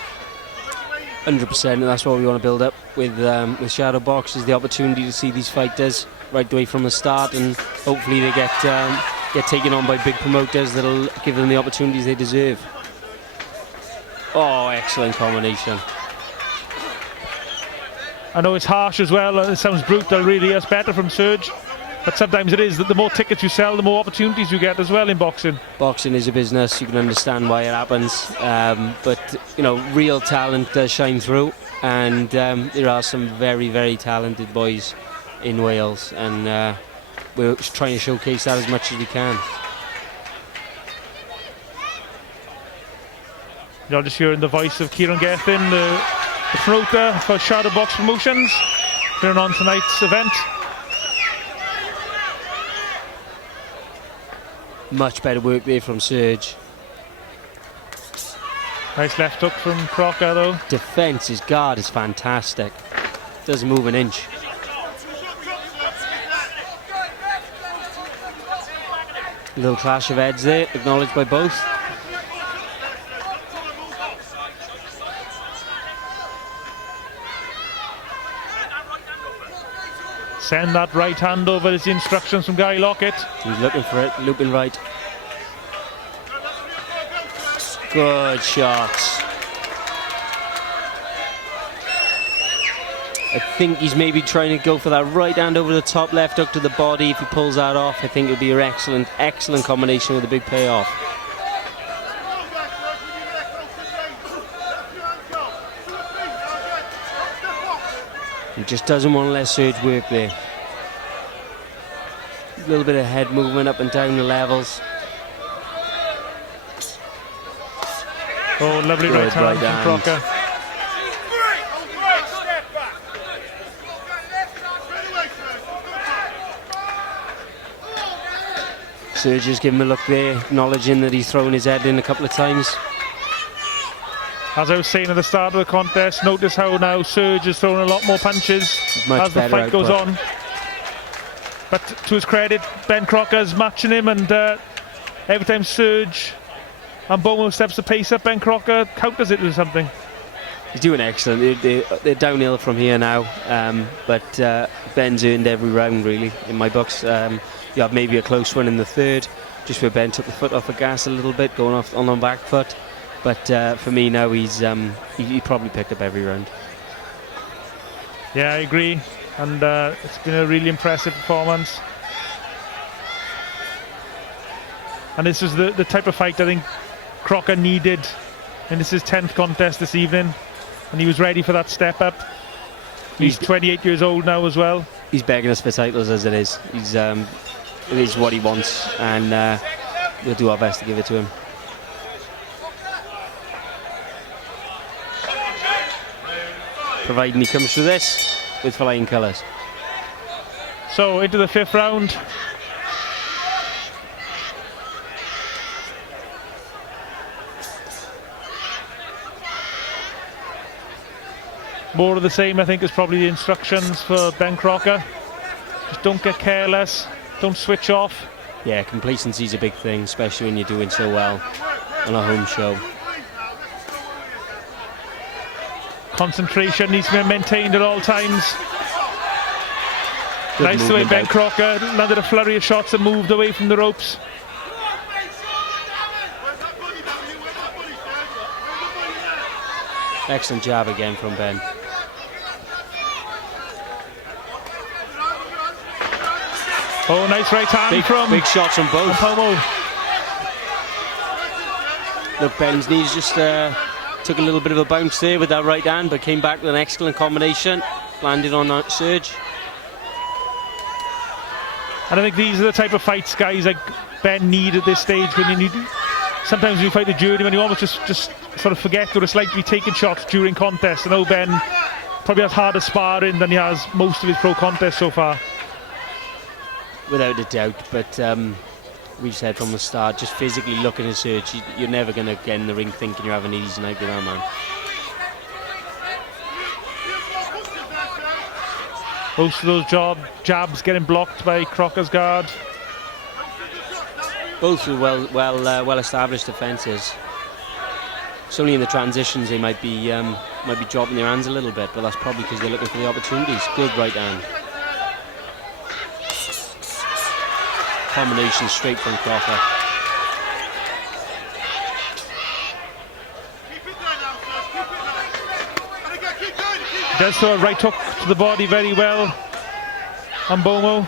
100%, and that's what we want to build up with Shadow Box, is the opportunity to see these fighters right away from the start, and hopefully they get taken on by big promoters that'll give them the opportunities they deserve. Oh, excellent combination. I know it's harsh as well, and it sounds brutal really, it's better from Serge, but sometimes it is that the more tickets you sell, the more opportunities you get as well in boxing. Boxing is a business, you can understand why it happens, but you know, real talent does shine through, and there are some very, very talented boys in Wales, and we're trying to showcase that as much as we can. You're just hearing the voice of Kieran Gething, the promoter for Shadow Box Promotions, going on tonight's event. Much better work there from Serge. Nice left hook from Crocker though. Defence, his guard is fantastic. Doesn't move an inch. A little clash of heads there, acknowledged by both. Send that right hand over as the instructions from Guy Lockett. He's looking for it, looping right. Good shots. I think he's maybe trying to go for that right hand over the top, left hook to the body. If he pulls that off, I think it would be an excellent, excellent combination with a big payoff. He just doesn't want to let Serge work there. A little bit of head movement up and down the levels. Oh, lovely right hand from Crocker. Serge just give him a look there, acknowledging that he's thrown his head in a couple of times. As I was saying at the start of the contest, notice how now Serge is throwing a lot more punches as the fight goes on. But to his credit, Ben Crocker's matching him, and every time Serge AMBOMO steps the pace up, Ben Crocker counters it with something. He's doing excellent. They're downhill from here now, but Ben's earned every round really in my books. You have maybe a close one in the third, just where Ben took the foot off the gas a little bit, going off on the back foot. But for me now, he probably picked up every round. Yeah, I agree, and it's been a really impressive performance. And this is the type of fight I think Crocker needed, and this is his 10th contest this evening, and he was ready for that step up. He's 28 years old now as well. He's begging us for titles as it is. It is what he wants, and we'll do our best to give it to him. Providing he comes through this with flying colours. So into the 5th round. More of the same, I think, is probably the instructions for Ben Crocker. Just don't get careless, don't switch off. Yeah, complacency is a big thing, especially when you're doing so well on a home show. Concentration needs to be maintained at all times. Good nice the way Ben Crocker landed a flurry of shots and moved away from the ropes. Excellent jab again from Ben. Oh, nice right hand from big shots from both. AMBOMO. Look, Ben's knees just took a little bit of a bounce there with that right hand, but came back with an excellent combination. Landed on that Serge. And I think these are the type of fights guys like Ben need at this stage, when you need sometimes when you fight a journeyman, you almost just sort of forget what it's like to be taking shots during contests. I know Ben probably has harder sparring than he has most of his pro contests so far. Without a doubt, but we've said from the start, just physically looking at Serge, you're never going to get in the ring thinking you're having an easy night with that man. Most of those jabs getting blocked by Crocker's guard. Both are well established defences. It's only in the transitions they might be dropping their hands a little bit, but that's probably because they're looking for the opportunities. Good right hand. Combination straight from Crocker. Does throw a right hook to the body very well. AMBOMO.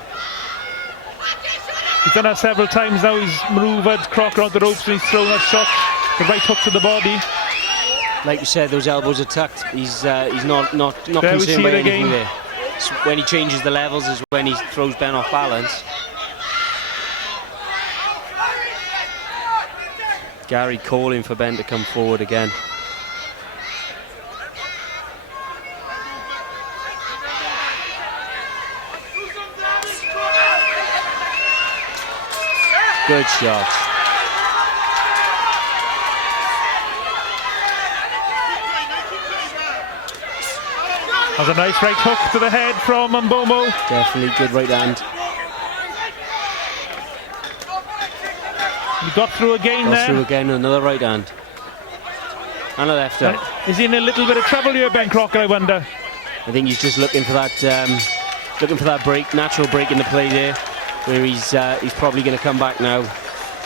He's done that several times now. He's manoeuvred Crocker on the ropes and he's thrown that shot. The right hook to the body. Like you said, those elbows are tucked. He's not There concerned by anything again. there. So when he changes the levels is when he throws Ben off balance. Gary calling for Ben to come forward again. Good shot. Has a nice right hook to the head from AMBOMO. Definitely good right hand. He got through again Got there. through again, another right hand. And a left hook. Is he in a little bit of trouble here, Ben Crocker, I wonder? I think he's just looking for that break, natural break in the play there, where he's probably going to come back now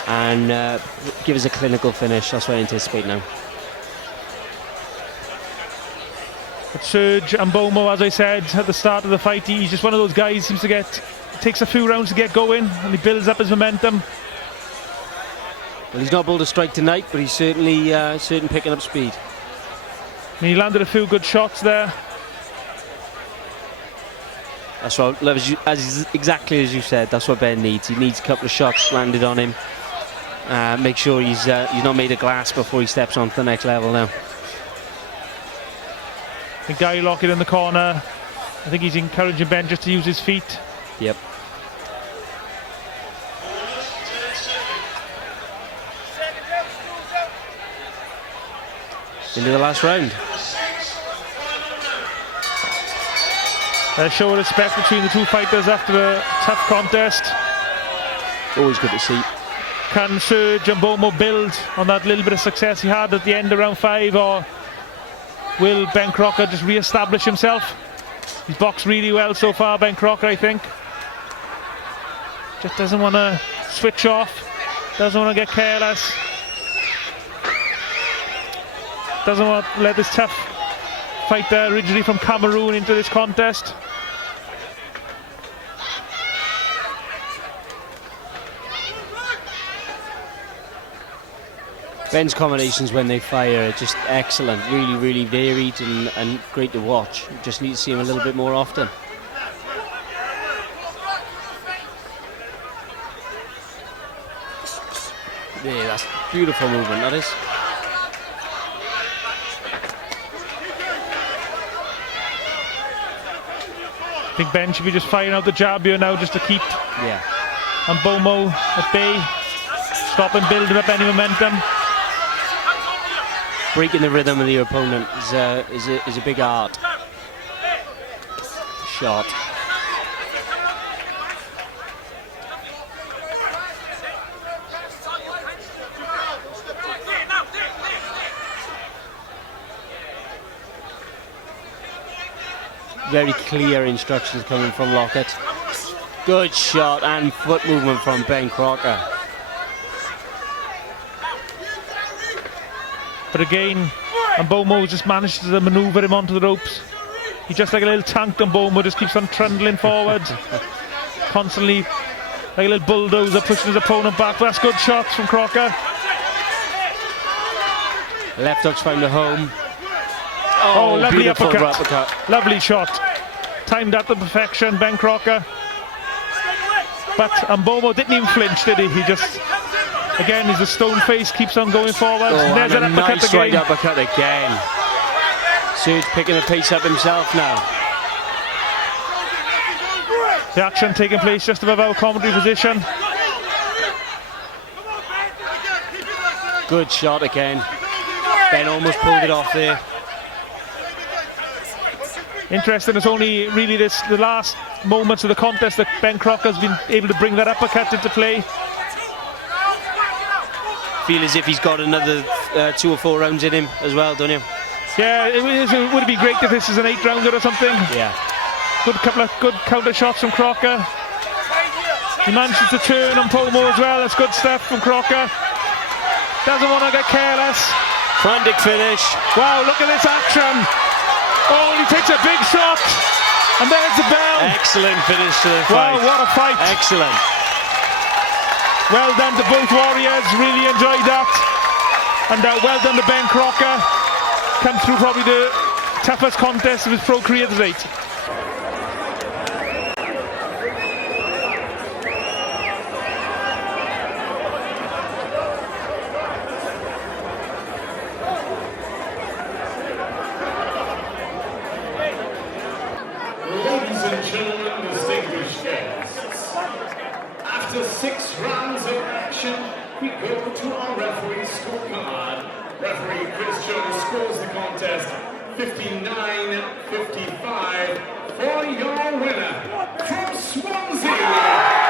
and give us a clinical finish. That's what I anticipate now. But Serge AMBOMO, as I said at the start of the fight, he's just one of those guys, seems to takes a few rounds to get going and he builds up his momentum. Well, he's not able to strike tonight, but he's certainly picking up speed. I mean, he landed a few good shots there. That's what, exactly as you said, that's what Ben needs. He needs a couple of shots landed on him. Make sure he's not made of glass before he steps on to the next level now. The guy Lockett in the corner. I think he's encouraging Ben just to use his feet. Yep. Into the last round. A show of respect between the two fighters after a tough contest. Always good to see. Can Serge AMBOMO build on that little bit of success he had at the end of round 5, or will Ben Crocker just re-establish himself? He's boxed really well so far, Ben Crocker, I think. Just doesn't want to switch off, doesn't want to get careless. Doesn't want to let this tough fighter originally from Cameroon into this contest. Ben's combinations when they fire are just excellent, really, really varied and great to watch. You just need to see him a little bit more often. Yeah, that's beautiful movement, that is. I think Ben should be just firing out the jab here now just to keep AMBOMO at bay. Stop and build up any momentum. Breaking the rhythm of your opponent is a big art. Shot. Very clear instructions coming from Lockett. Good shot and foot movement from Ben Crocker. But again, AMBOMO just managed to manoeuvre him onto the ropes. He just like a little tank, AMBOMO just keeps on trundling forward. Constantly like a little bulldozer pushing his opponent back. But that's good shots from Crocker. Left hook's found a home. Oh, lovely beautiful uppercut. Lovely shot. Timed that to perfection, Ben Crocker. But AMBOMO didn't even flinch, did he? He just Again, as the stone face keeps on going forward. Oh, There's and an a uppercut nice again. right uppercut again. Serge picking the pace up himself now. The action taking place just above our commentary position. Good shot again. Ben almost pulled it off there. Interesting, it's only really the last moments of the contest that Ben Crocker's been able to bring that uppercut into play. Feel as if he's got another 2 or 4 rounds in him as well, don't you? Yeah, it would be great if this is an 8-rounder or something. Yeah. Good couple of good counter shots from Crocker. He manages to turn on Pomo as well. That's good stuff from Crocker. Doesn't want to get careless. Frantic finish. Wow, look at this action. Oh, he takes a big shot. And there's the bell. Excellent finish to the fight. Wow, what a fight. Excellent. Well done to both warriors. Really enjoyed that. And well done to Ben Crocker. Come through probably the toughest contest of his pro career to date. Ladies and gentlemen, distinguished guests, after 6 rounds of action, we go to our referee scorecard. Referee Chris Jones scores the contest 59-55 for your winner from Swansea.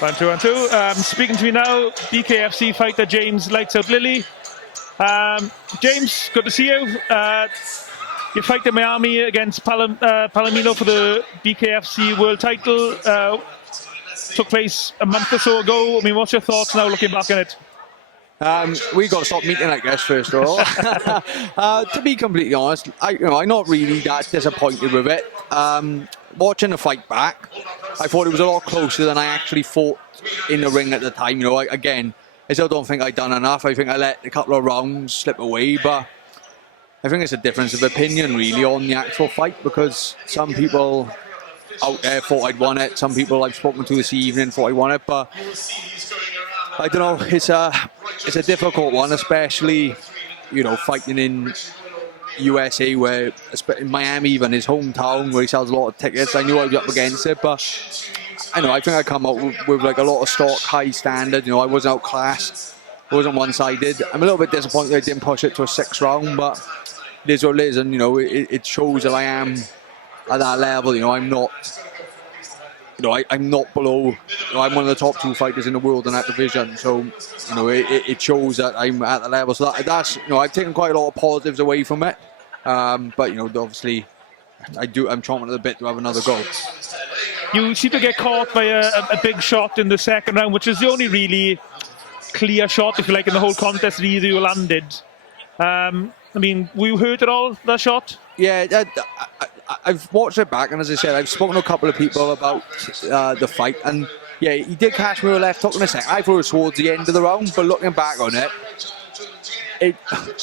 One, two. Speaking to me now, BKFC fighter James Lights Out Lilley. James, good to see you. You fight in Miami against Palomino for the BKFC World Title. Took place a month or so ago. I mean, what's your thoughts now looking back on it? We got to stop meeting, I guess, first of all. To be completely honest, I'm not really that disappointed with it. Watching the fight back, I thought it was a lot closer than I actually fought in the ring at the time. You know, again, I still don't think I've done enough. I think I let a couple of rounds slip away, but I think it's a difference of opinion really on the actual fight, because some people out there thought I'd won it. Some people I've spoken to this evening thought I won it, but I don't know. It's a difficult one, especially, you know, fighting in USA, where in Miami, even his hometown, where he sells a lot of tickets. I knew I was up against it, but I know I think I come out with like a lot of stock, high standard. You know, I wasn't outclassed, I wasn't one-sided. I'm a little bit disappointed I didn't push it to a 6th round, but it is what it is, and you know, it shows that I am at that level. You know, I'm not. You know, I'm not below. You know, I'm one of the top 2 fighters in the world in that division. So, you know, it shows that I'm at the level. So that's, you know, I've taken quite a lot of positives away from it. But you know, obviously, I'm chomping at the bit to have another go. You seem to get caught by a big shot in the 2nd round, which is the only really clear shot, if you like, in the whole contest that either you landed. I mean, were you hurt at all, that shot? Yeah, I've watched it back, and as I said, I've spoken to a couple of people about the fight, and yeah, he did catch me with a left hook in a second. I thought it was towards the end of the round, but looking back on it, I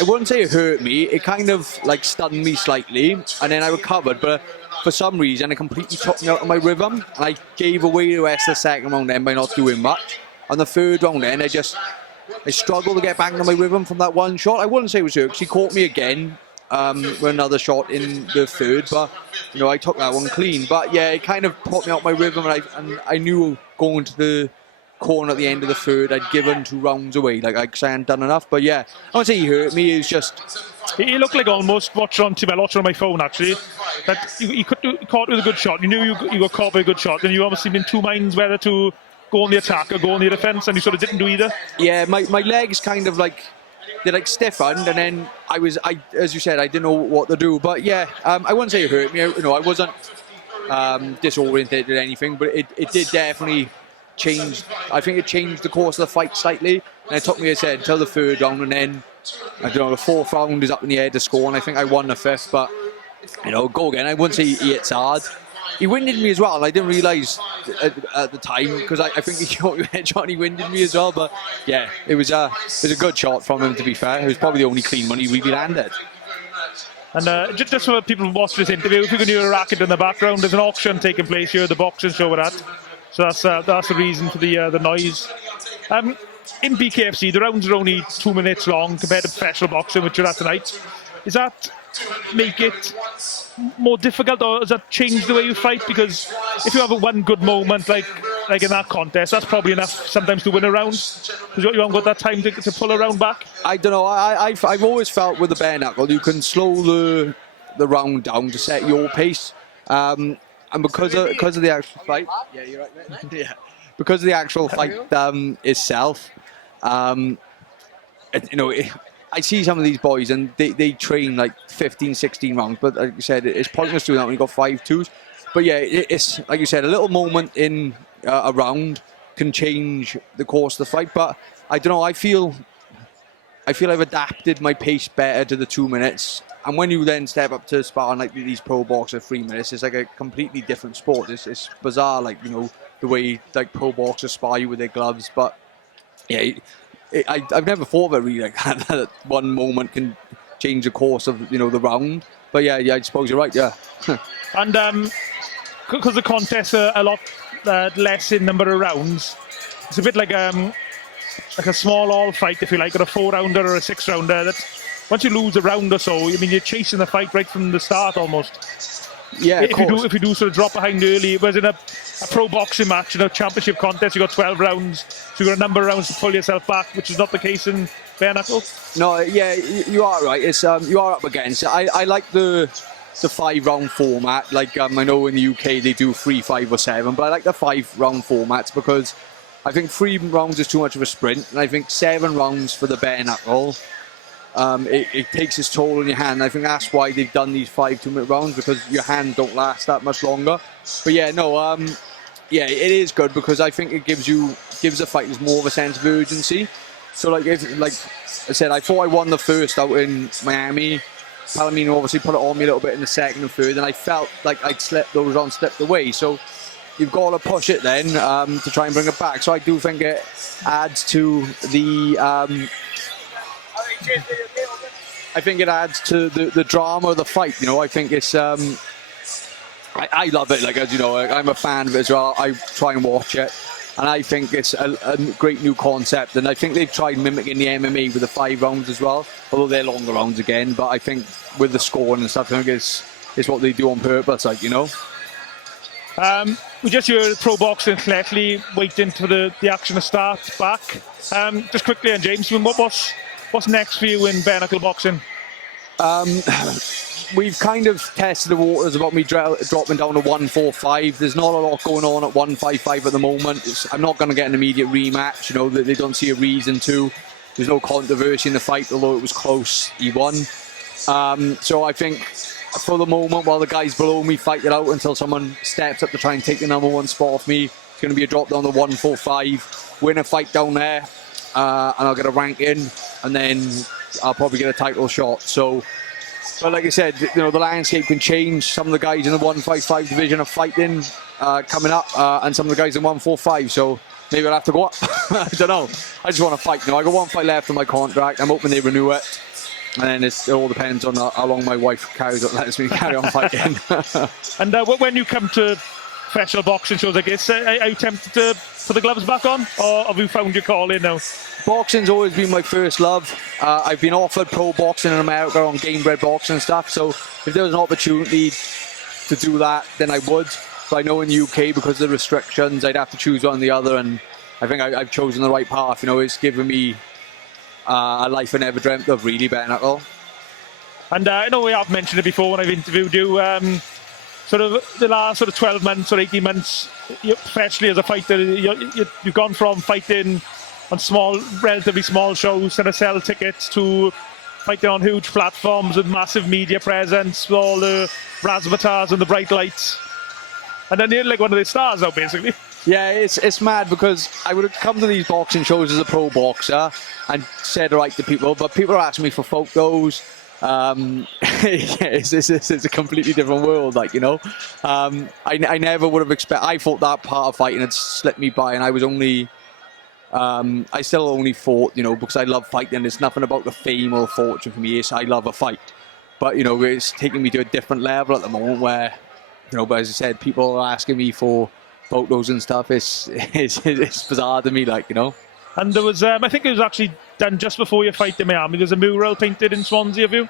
wouldn't say it hurt me. It kind of like stunned me slightly, and then I recovered, but for some reason it completely took me out of my rhythm, and I gave away the rest of the 2nd round then by not doing much. On the 3rd round then, I struggled to get back into my rhythm from that one shot. I wouldn't say it was hurt, because he caught me again with another shot in the 3rd, but you know, I took that one clean. But yeah, it kind of put me out my rhythm, and I knew going to the corner at the end of the third, I'd given 2 rounds away. Like, I hadn't done enough. But yeah, I won't say he hurt me. It was just... He looked like almost, watching on my phone actually, that you caught with a good shot. You knew you got caught with a good shot, and you obviously in 2 minds whether to go on the attack or go on the defence, and you sort of didn't do either. Yeah, my legs kind of like, they like stiffened, and then I as you said, I didn't know what to do. But yeah, I wouldn't say it hurt me. You know, I wasn't disoriented or anything, but it did definitely change. I think it changed the course of the fight slightly, and it took me, as I said, until the 3rd round, and then I don't know, the 4th round is up in the air to score, and I think I won the 5th. But you know, go again. I wouldn't say he hits hard. He winded me as well, and I didn't realise at the time, because I think he headshot, he winded me as well. But yeah, it was a good shot from him, to be fair. It was probably the only clean money we landed. And just for people who watch this interview, if you can hear a racket in the background, there's an auction taking place here at the boxing show we're at. So that's the reason for the noise. In BKFC, the rounds are only 2 minutes long compared to professional boxing, which you're at tonight. Does that make it more difficult, or does that change the way you fight? Because if you have one good moment, like in that contest, that's probably enough sometimes to win a round, because you haven't got that time to pull a round back. I don't know. I've always felt with the bare knuckle, you can slow the round down to set your pace, and because of the actual fight. Yeah, you're right, mate. Yeah, because of the actual fight itself. You know, I see some of these boys and they train like 15, 16 rounds, but like you said, it's pointless doing that when you've got 5-2s. But yeah, it's like you said, a little moment in a round can change the course of the fight. But I don't know, I feel I've adapted my pace better to the 2 minutes. And when you then step up to sparring like these pro boxers 3 minutes, it's like a completely different sport. It's bizarre, like, you know, the way like pro boxers spar you with their gloves. But yeah, I've never thought of it really like that one moment can change the course of, you know, the round. But yeah, I suppose you're right, yeah. And because the contests are a lot less in number of rounds, it's a bit like a small all fight, if you like, or a 4-rounder or a 6-rounder. That once you lose a round or so, I mean, you're chasing the fight right from the start almost. Yeah, if you do sort of drop behind early, whereas in a pro boxing match, you know, championship contest, you got 12 rounds, so you got a number of rounds to pull yourself back, which is not the case in bare knuckle. No, yeah, you are right. It's you are up against it. I like the 5-round format. Like I know in the UK they do 3, 5, or 7, but I like the 5-round formats because I think 3 rounds is too much of a sprint, and I think 7 rounds for the bare knuckle. It takes its toll on your hand. I think that's why they've done these 5 2-minute rounds, because your hand don't last that much longer. But yeah, no, yeah, it is good because I think it gives the fighters more of a sense of urgency. So like I said, I thought I won the first out in Miami. Palomino obviously put it on me a little bit in the second and third, and I felt like I'd slipped away. So you've got to push it then to try and bring it back. So I do think it adds to the. I think it adds to the drama of the fight. You know, I think it's. I love it. Like, as you know, I'm a fan of it as well. I try and watch it, and I think it's a great new concept. And I think they've tried mimicking the MMA with the 5 rounds as well, although they're longer rounds again. But I think with the scoring and stuff, I think it's what they do on purpose. Like, you know. We just hear pro boxing clearly waiting for the action to start back. Just quickly, and James, what's next for you in bare knuckle boxing? We've kind of tested the waters about me dropping down to 145. There's not a lot going on at 155 at the moment. I'm not going to get an immediate rematch. You know, they don't see a reason to. There's no controversy in the fight, although it was close. He won. So I think for the moment, while the guys below me fight it out until someone steps up to try and take the #1 spot off me, it's going to be a drop down to 145. Win a fight down there, and I'll get a rank in, and then I'll probably get a title shot. So. But like I said, you know, the landscape can change. Some of the guys in the 155 division are fighting coming up, and some of the guys in 145. So maybe I'll have to go up. I don't know. I just want to fight. You know, I got 1 fight left on my contract. I'm hoping they renew it, and then it all depends on how long my wife lets me carry on fighting. And when you come to professional boxing shows like this, are you tempted to put the gloves back on, or have you found your call in now? Boxing's always been my first love. I've been offered pro boxing in America on game bred boxing and stuff, so if there was an opportunity to do that, then I would. But I know in the UK, because of the restrictions, I'd have to choose one or the other, and I think I've chosen the right path. You know, it's given me a life I never dreamt of, really, bare knuckle. And I know we have mentioned it before when I've interviewed you. Sort of the last sort of 12 months or 18 months, professionally as a fighter, you've gone from fighting on relatively small shows to sell tickets to fighting on huge platforms with massive media presence, with all the razzmatazz and the bright lights. And then you're like one of the stars now, basically. Yeah, it's mad because I would have come to these boxing shows as a pro boxer and said right to people, but people are asking me for photos. It's a completely different world, like, you know. I never would have expected. I thought that part of fighting had slipped me by, and I was only I still only fought, you know, because I love fighting. It's nothing about the fame or fortune for me. It's I love a fight, but you know, it's taking me to a different level at the moment where, you know, but as I said, people are asking me for photos and stuff. It's bizarre to me, like, you know. And there was, I think it was actually done just before your fight in Miami. There's a mural painted in Swansea of you.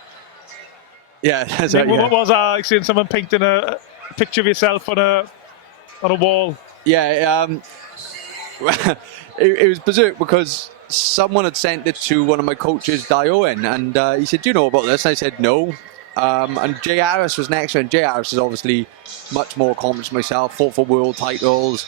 Yeah, that's right. What was that? Like seeing someone painting a picture of yourself on a wall. Yeah, it was berserk because someone had sent it to one of my coaches, Owen, and he said, "Do you know about this?" And I said, "No." And Jay Harris was next to him. Jay Harris is obviously much more accomplished than myself. Fought for world titles,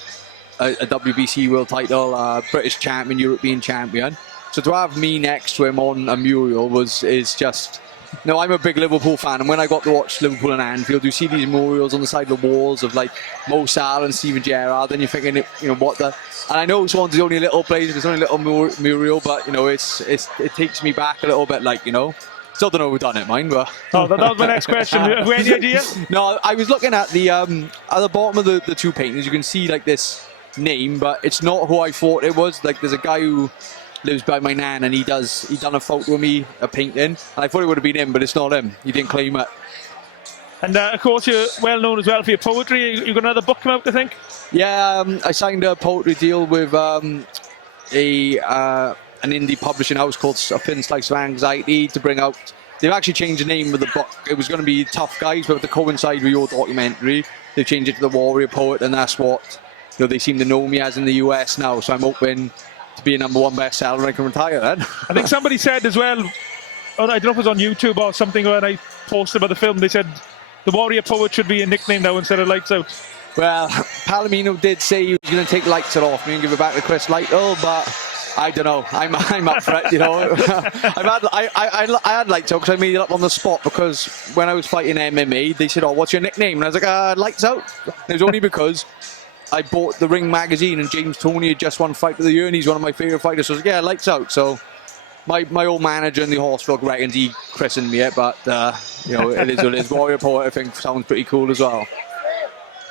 a WBC world title, British champion, European champion. So to have me next to him on a mural is just. No, I'm a big Liverpool fan, and when I got to watch Liverpool and Anfield, you see these murals on the side of the walls of like Mo Salah and Steven Gerrard, and you're thinking, you know, what the. And I know Swansea's only a little place, it's only a little mural, but you know, it takes me back a little bit, like, you know. Still don't know who done it, mind, but. Oh, that was my next question. Have you any idea? No, I was looking at the bottom of the two paintings. You can see like this name, but it's not who I thought it was. Like, there's a guy who lives by my nan, and he done a photo of me, a painting, and I thought it would have been him, but it's not him. He didn't claim it. And of course, you're well known as well for your poetry. You've got another book come out, I think. Yeah, I signed a poetry deal with an indie publishing house called A Thin Slice of Anxiety to bring out. They've actually changed the name of the book. It was going to be Tough Guys, but to coincide with your documentary, they've changed it to The Warrior Poet, and that's what, you know, they seem to know me as in the US now. So I'm hoping to be a #1 bestseller and I can retire then. I think somebody said as well, I don't know if it was on YouTube or something, when I posted about the film, they said The Warrior Poet should be a nickname now instead of Lights Out. Well, Palomino did say he was going to take Lights Out off me and give it back to Chris Lytle, but I don't know. I'm up for it, you know. I had Lights Out because I made it up on the spot, because when I was fighting MMA, they said, "Oh, what's your nickname?" And I was like, "Lights Out." And it was only because I bought the Ring magazine and James Toney had just won Fight of the Year and he's one of my favourite fighters. So I was like, yeah, Lights Out. So my old manager in the Horseville reckons he christened me it, but you know, it is what it is. Warrior Poet, I think, sounds pretty cool as well.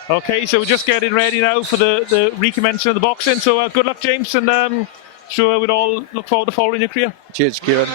Okay, so we're just getting ready now for the recommencement of the boxing. So good luck, James, and sure we'd all look forward to following your career. Cheers, Kieran.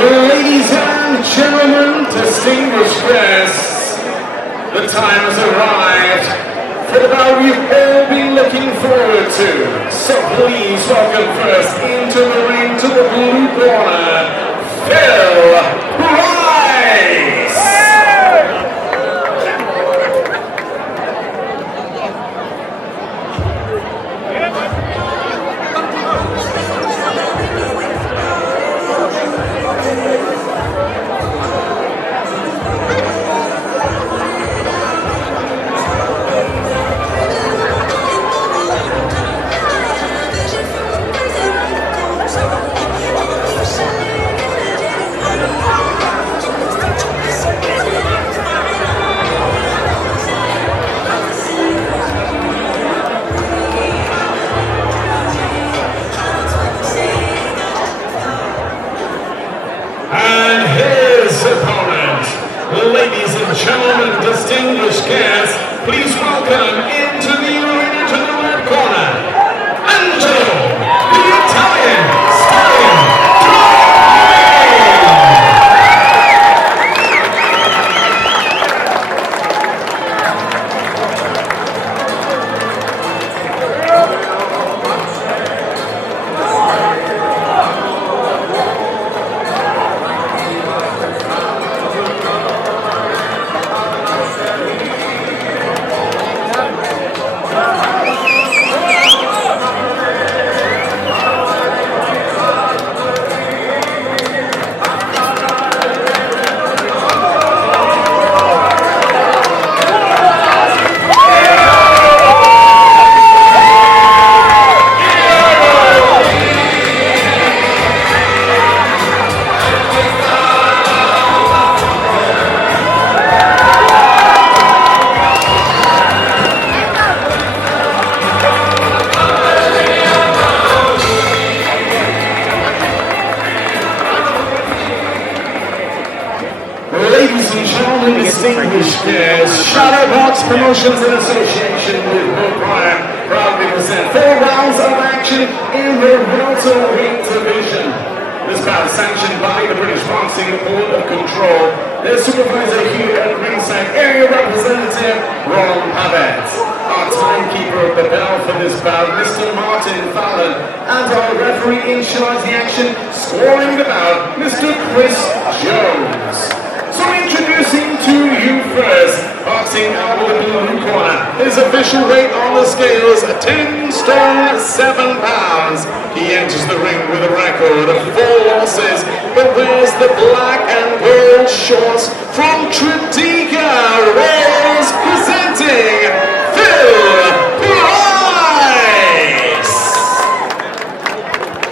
Ladies and gentlemen, distinguished guests, the time has arrived for the bout you've all been looking forward to. So please welcome first into the ring to the blue corner, Phil Price. distinguished guests, please welcome into the arena to the red corner, Angelo, the Italian Stallion. Distinguished guests, Shadowbox Promotions in association with Will Pryor proudly present 4 rounds of action in the welterweight division. This bout is sanctioned by the British Boxing Board of Control. Their supervisor here at ringside, area representative Ron Pavet. Our timekeeper of the bell for this bout, Mr. Martin Fallon, and our referee in charge of the action, scoring the bout, Mr. Chris Jones. So introducing to you first, boxing out of the blue corner. His official weight on the scales, 10 stone 7 pounds. He enters the ring with a record of 4 losses, but wears the black and gold shorts from Tridica, Wales, presenting Phil Price.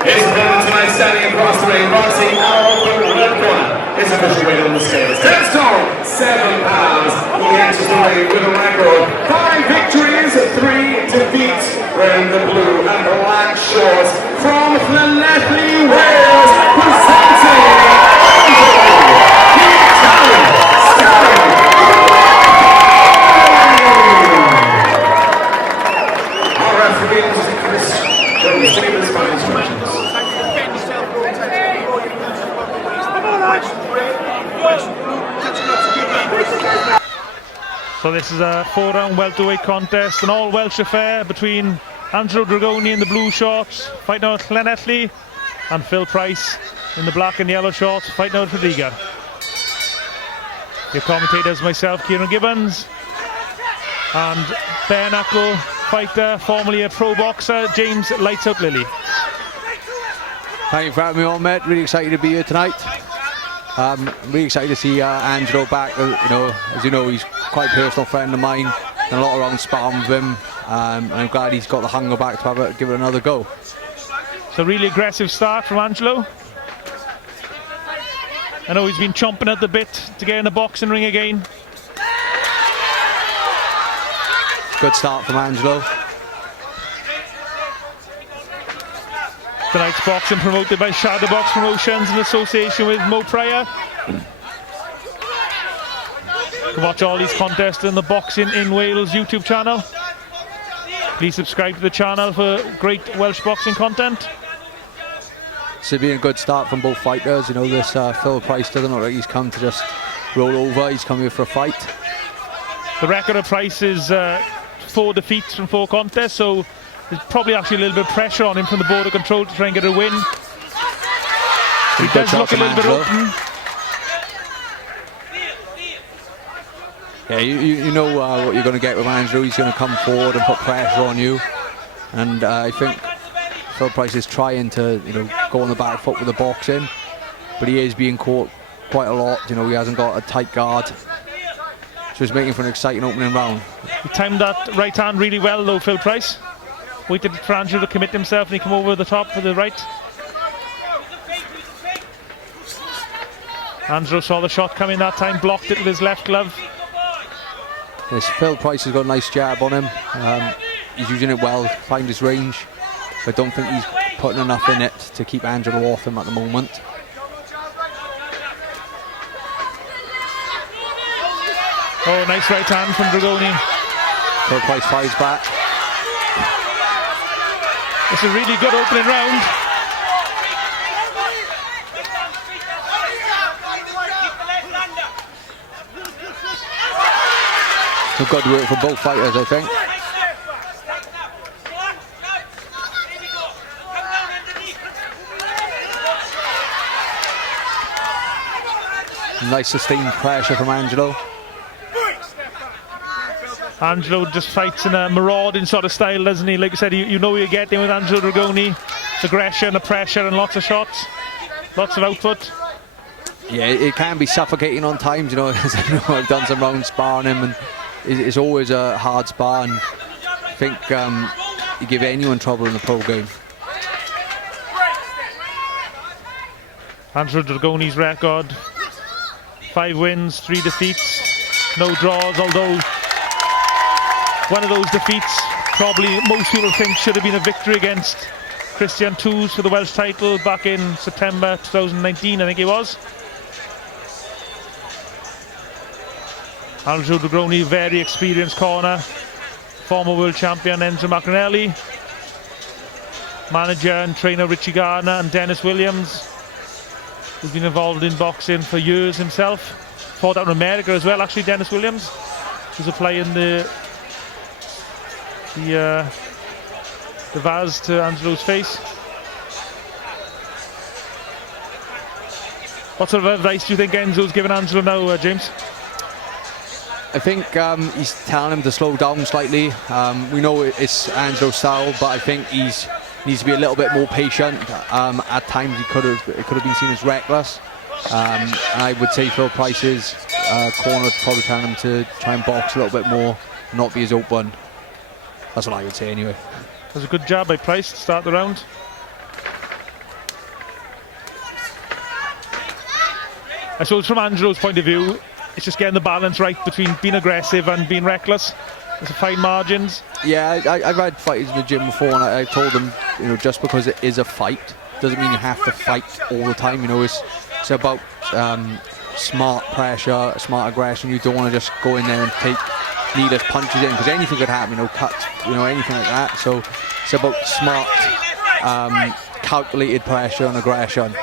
His opponent tonight standing across the ring, boxing out of the red corner. His official weight on the scales, 10 stone 7 pounds. He enters the ring with a record 5 victories, 3 defeats, wearing the blue and black shorts from Llanelli, Wales, presenting Angelo, the Italian Stallion. Our referee is Chris Jones. To give us my instructions. So this is a 4-round welterweight contest, an all Welsh affair between Angelo Dragone in the blue shorts, fighting out Llanelli, and Phil Price in the black and yellow shorts, fighting out Tridica. Your commentators, myself, Kieran Gibbons, and bare knuckle fighter, formerly a pro boxer, James Lights Out Lilley. Thank you for having me on, mate. Really excited to be here tonight. Really excited to see Angelo back. As you know, he's quite a personal friend of mine. Done a lot around sparring with him. And I'm glad he's got the hunger back to give it another go. It's a really aggressive start from Angelo. I know he's been chomping at the bit to get in the boxing ring again. Good start from Angelo. Tonight's boxing promoted by Shadowbox Promotions in association with Mo Pryor. You can watch all these contests in the Boxing in Wales YouTube channel. Please subscribe to the channel for great Welsh boxing content. It's been a good start from both fighters. You know, this Phil Price doesn't look like he's come to just roll over. He's come here for a fight. The record of Price is 4 defeats from 4 contests, so there's probably actually a little bit of pressure on him from the Board of Control to try and get a win. He does look a little bit open. Yeah, you know what you're going to get with Angelo. He's going to come forward and put pressure on you. And I think Phil Price is trying to, go on the back foot with the boxing, but he is being caught quite a lot. He hasn't got a tight guard. So he's making for an exciting opening round. He timed that right hand really well, though, Phil Price. Waited for Angelo to commit himself, and he came over the top for the right. Angelo saw the shot coming that time, blocked it with his left glove. Yes, Phil Price has got a nice jab on him. He's using it well, find his range. I don't think he's putting enough in it to keep Angelo off him at the moment. Oh, nice right hand from Dragone. Phil Price fires back. It's a really good opening round. So good work for both fighters, I think. Nice sustained pressure from Angelo. Angelo just fights in a marauding sort of style, doesn't he? Like I said, you know you're getting with Angelo Dragone. Aggression, the pressure, and lots of shots. Lots of output. Yeah, it can be suffocating on times, you know. As I know, I've done some rounds sparring him, and it's always a hard spar, and I think you give anyone trouble in the pro game. Angelo Dragone's record: 5 wins, 3 defeats, no draws, although one of those defeats probably most people think should have been a victory against Christian Toos for the Welsh title back in September 2019, I think it was. Angelo Dragone, very experienced corner. Former world champion Enzo Macronelli. Manager and trainer Richie Garner and Dennis Williams, who's been involved in boxing for years himself. Fought out in America as well, actually, Dennis Williams, who's applying the vase to Angelo's face. What sort of advice do you think Enzo's giving Angelo now, James? I think he's telling him to slow down slightly. We know it's Angelo's style, but I think he needs to be a little bit more patient. At times it could have been seen as reckless. And I would say Phil Price's corner probably telling him to try and box a little bit more, not be as open. That's what I would say anyway. That was a good job by Price to start the round. I suppose from Angelo's point of view, it's just getting the balance right between being aggressive and being reckless. There's fine margins. Yeah, I've had fighters in the gym before, and I told them, you know, just because it is a fight doesn't mean you have to fight all the time. You know, it's about smart pressure, smart aggression. You don't want to just go in there and take needless punches in, because anything could happen, you know, cuts, you know, anything like that. So it's about smart, calculated pressure and aggression.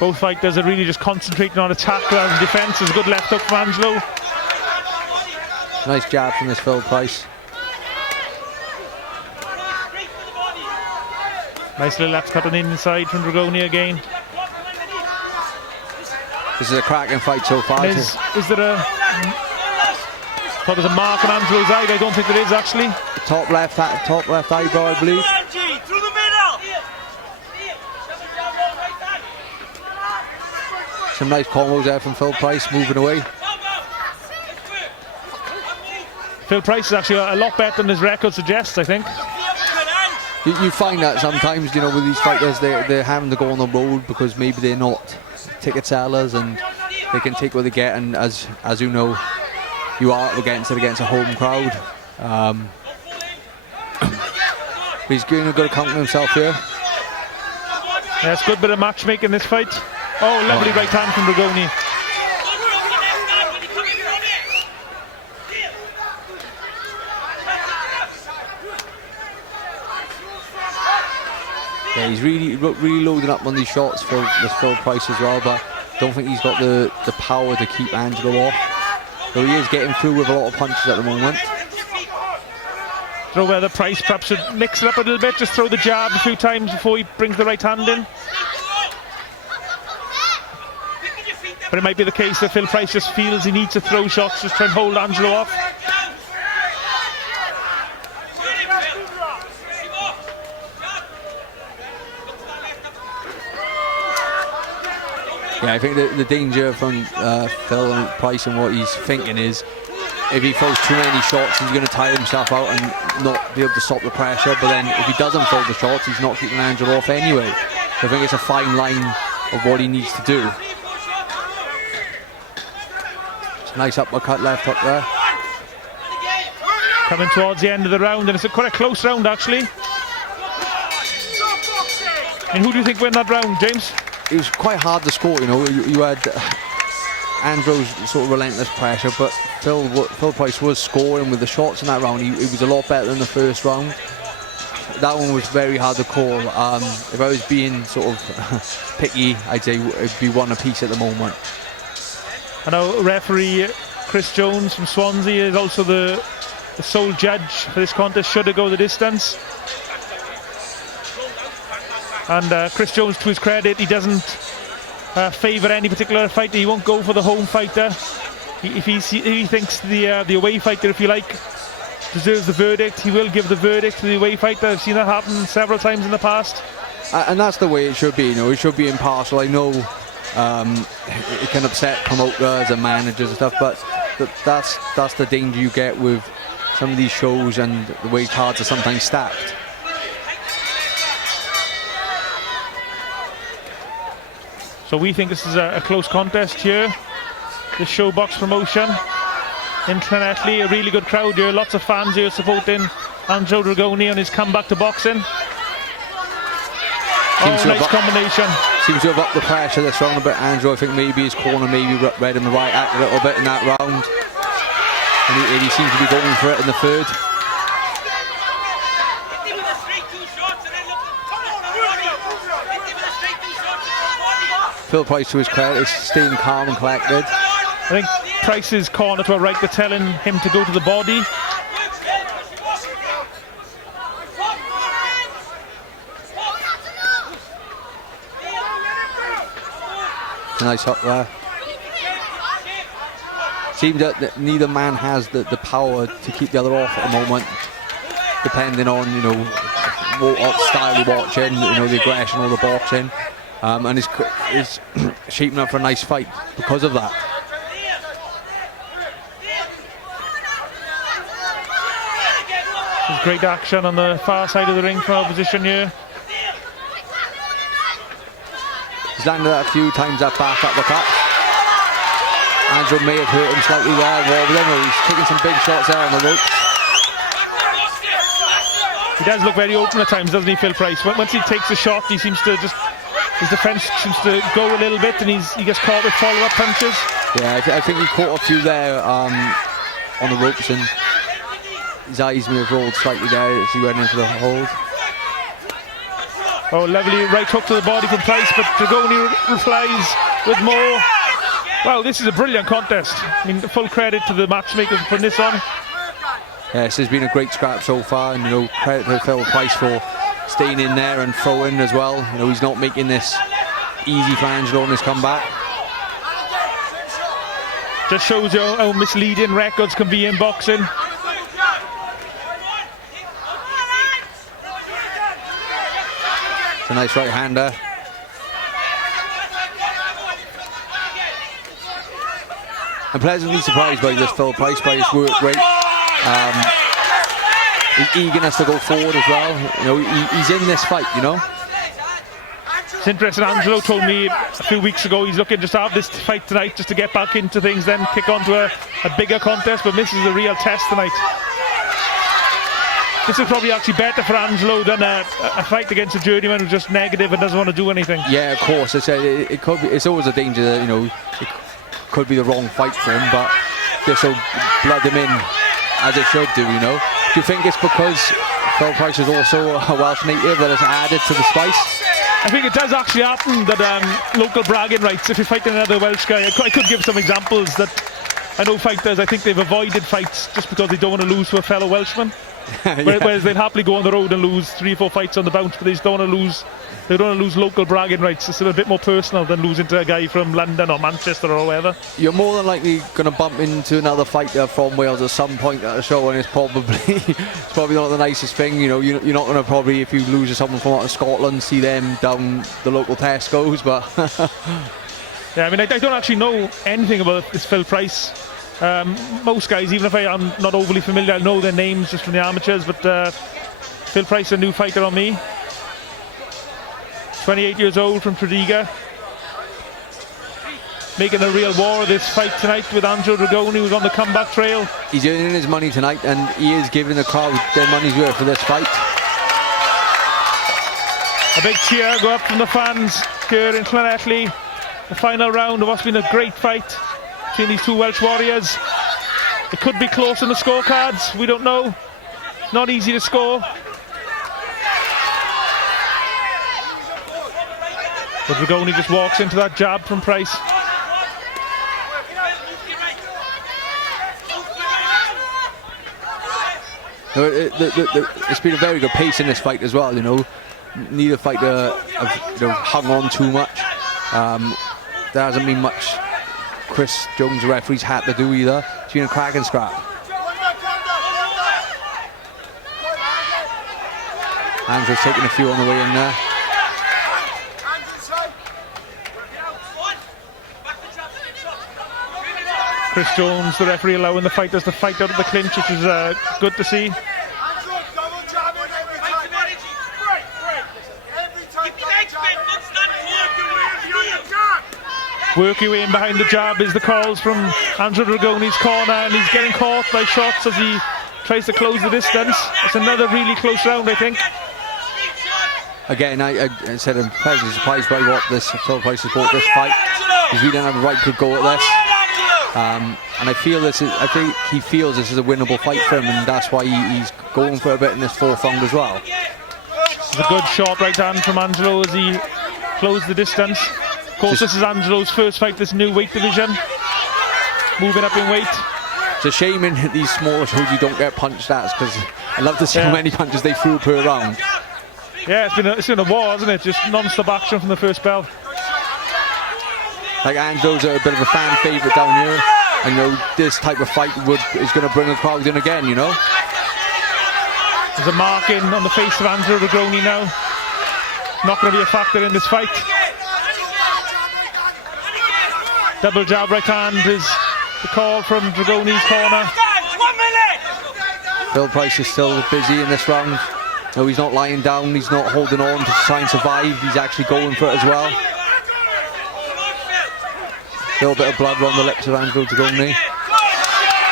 Both fighters are really just concentrating on attack rather than defence. There's a good left hook from Angelo. Nice jab from this Phil Price. Nice little left cut on the inside from Dragone again. This is a cracking fight so far. Is there a... I thought there's a mark on Angelo's eye. I don't think there is actually. Top left eyebrow, I believe. Some nice combos there from Phil Price, moving away. Phil Price is actually a lot better than his record suggests, I think. You find that sometimes, you know, with these fighters, they're having to go on the road because maybe they're not ticket sellers and they can take what they get. And as you know, you are up against a home crowd. But he's doing a good account of himself here. Yeah, it's a good bit of matchmaking this fight. Oh, lovely right hand from Dragone. Yeah, he's really loading up on these shots for this Phil Price as well, but don't think he's got the power to keep Angelo off. Though he is getting through with a lot of punches at the moment. Throw where the Price perhaps should mix it up a little bit, just throw the jab a few times before he brings the right hand in. But it might be the case that Phil Price just feels he needs to throw shots, just try and hold Angelo off. Yeah, I think the danger from Phil and Price and what he's thinking is if he throws too many shots, he's going to tire himself out and not be able to stop the pressure. But then if he doesn't throw the shots, he's not keeping Angelo off anyway. So I think it's a fine line of what he needs to do. Nice uppercut left hook there. Coming towards the end of the round, and it's quite a close round actually. And who do you think won that round, James? It was quite hard to score, you know. You had Andrew's sort of relentless pressure, but Phil Price was scoring with the shots in that round. He was a lot better than the first round. That one was very hard to call. If I was being sort of picky, I'd say it'd be one apiece at the moment. I know referee Chris Jones from Swansea is also the sole judge for this contest. Should it go the distance? And Chris Jones, to his credit, he doesn't favour any particular fighter. He won't go for the home fighter. If he thinks the away fighter, if you like, deserves the verdict, he will give the verdict to the away fighter. I've seen that happen several times in the past. And that's the way it should be, you know. It should be impartial. I know it can upset promoters and managers and stuff, but that's the danger you get with some of these shows and the way cards are sometimes stacked. So we think this is a close contest here. The Showbox promotion in Llanelli, a really good crowd here. Lots of fans here supporting Angelo Dragone on his comeback to boxing. Nice combination. Seems to have upped the pressure this round a bit. Angelo, I think maybe his corner maybe read him the right act a little bit in that round. And he seems to be going for it in the third. Phil Price, to his credit, is staying calm and collected. I think Price's corner to a right, they're telling him to go to the body. Nice hook there. Seems that neither man has the power to keep the other off at the moment, depending on, you know, what style you're watching, you know, the aggression or the boxing. And is shaping up for a nice fight because of that. There's great action on the far side of the ring from our position here. He's landed that a few times, that back uppercut. Angelo may have hurt him slightly there, but he's taking some big shots there on the ropes. He does look very open at times, doesn't he, Phil Price? Once he takes a shot, he seems to just... his defence seems to go a little bit, and he gets caught with follow-up punches. Yeah, I think he caught a few there on the ropes, and his eyes may have rolled slightly there as he went into the hold. Oh, lovely right hook to the body from Price, but Dragone replies with more. Wow, this is a brilliant contest. I mean, full credit to the matchmakers for putting this on. Yeah, this has been a great scrap so far, and, you know, credit to Phil Price for staying in there and throwing as well. You know, he's not making this easy for Angelo on his comeback. Just shows you how misleading records can be in boxing. It's a nice right-hander. I'm pleasantly surprised by this Phil Price, by his work rate. His eagerness to go forward as well. You know, he's in this fight, you know. It's interesting, Angelo told me a few weeks ago he's looking just to have this fight tonight just to get back into things, then kick on to a bigger contest, but this is a real test tonight. This is probably actually better for Angelo than a fight against a journeyman who's just negative and doesn't want to do anything. Yeah, of course. It could be. It's always a danger that, you know, it could be the wrong fight for him, but just so blood him in as it should do, you know. Do you think it's because Phil Price is also a Welsh native that has added to the spice? I think it does actually happen that local bragging rights, if you're fighting another Welsh guy, I could give some examples that I know fighters, I think they've avoided fights just because they don't want to lose to a fellow Welshman. Yeah. Whereas they'll happily go on the road and lose 3 or 4 fights on the bounce, but they just don't want to lose. They don't want to lose local bragging rights. It's a bit more personal than losing to a guy from London or Manchester or wherever. You're more than likely going to bump into another fighter from Wales at some point at a show, and it's probably not the nicest thing. You know, you're not going to probably, if you lose to someone from out of Scotland, see them down the local Tesco's. But yeah, I mean, I don't actually know anything about this Phil Price. Most guys, even if I am not overly familiar, I know their names just from the amateurs, but Phil Price, a new fighter on me. 28 years old from Tredegar. Making a real war of this fight tonight with Angelo Dragone, who's on the comeback trail. He's earning his money tonight, and he is giving the crowd their money's worth for this fight. A big cheer go up from the fans here in Llanelli. The final round of what's been a great fight between these two Welsh warriors. It could be close in the scorecards, we don't know. Not easy to score. But Dragone just walks into that jab from Price. It's been a very good pace in this fight as well, you know. Neither fighter have hung on too much. There hasn't been much Chris Jones, the referee's, had to do either. It's been a cracking scrap. Andrew's taking a few on the way in there. Chris Jones, the referee, allowing the fighters to fight out of the clinch, which is good to see. Work your way in behind the jab is the calls from Andrew Dragone's corner, and he's getting caught by shots as he tries to close the distance. It's another really close round, I think. Again, I said I'm pleasantly surprised by what this Phil Price has bought this fight, because we didn't have a right good go at this. And I think he feels this is a winnable fight for him, and that's why he's going for a bit in this fourth round as well. It's a good short right hand from Angelo as he closed the distance. Of course, this is Angelo's first fight, this new weight division, moving up in weight. It's a shame in these smaller shows you don't get punched at, because I love to see how many punches they threw per round. Yeah, it's been a war, hasn't it? Just non-stop action from the first bell. Like, Angelo's a bit of a fan favourite down here. I know this type of fight is going to bring a crowd in again, you know. There's a marking on the face of Andrew Dragone now. Not going to be a factor in this fight. Double jab right hand is the call from Dragone's corner. Phil Price is still busy in this round. No, he's not lying down, he's not holding on to try and survive, he's actually going for it as well. A little bit of blood on the lips of Angelo Dragone.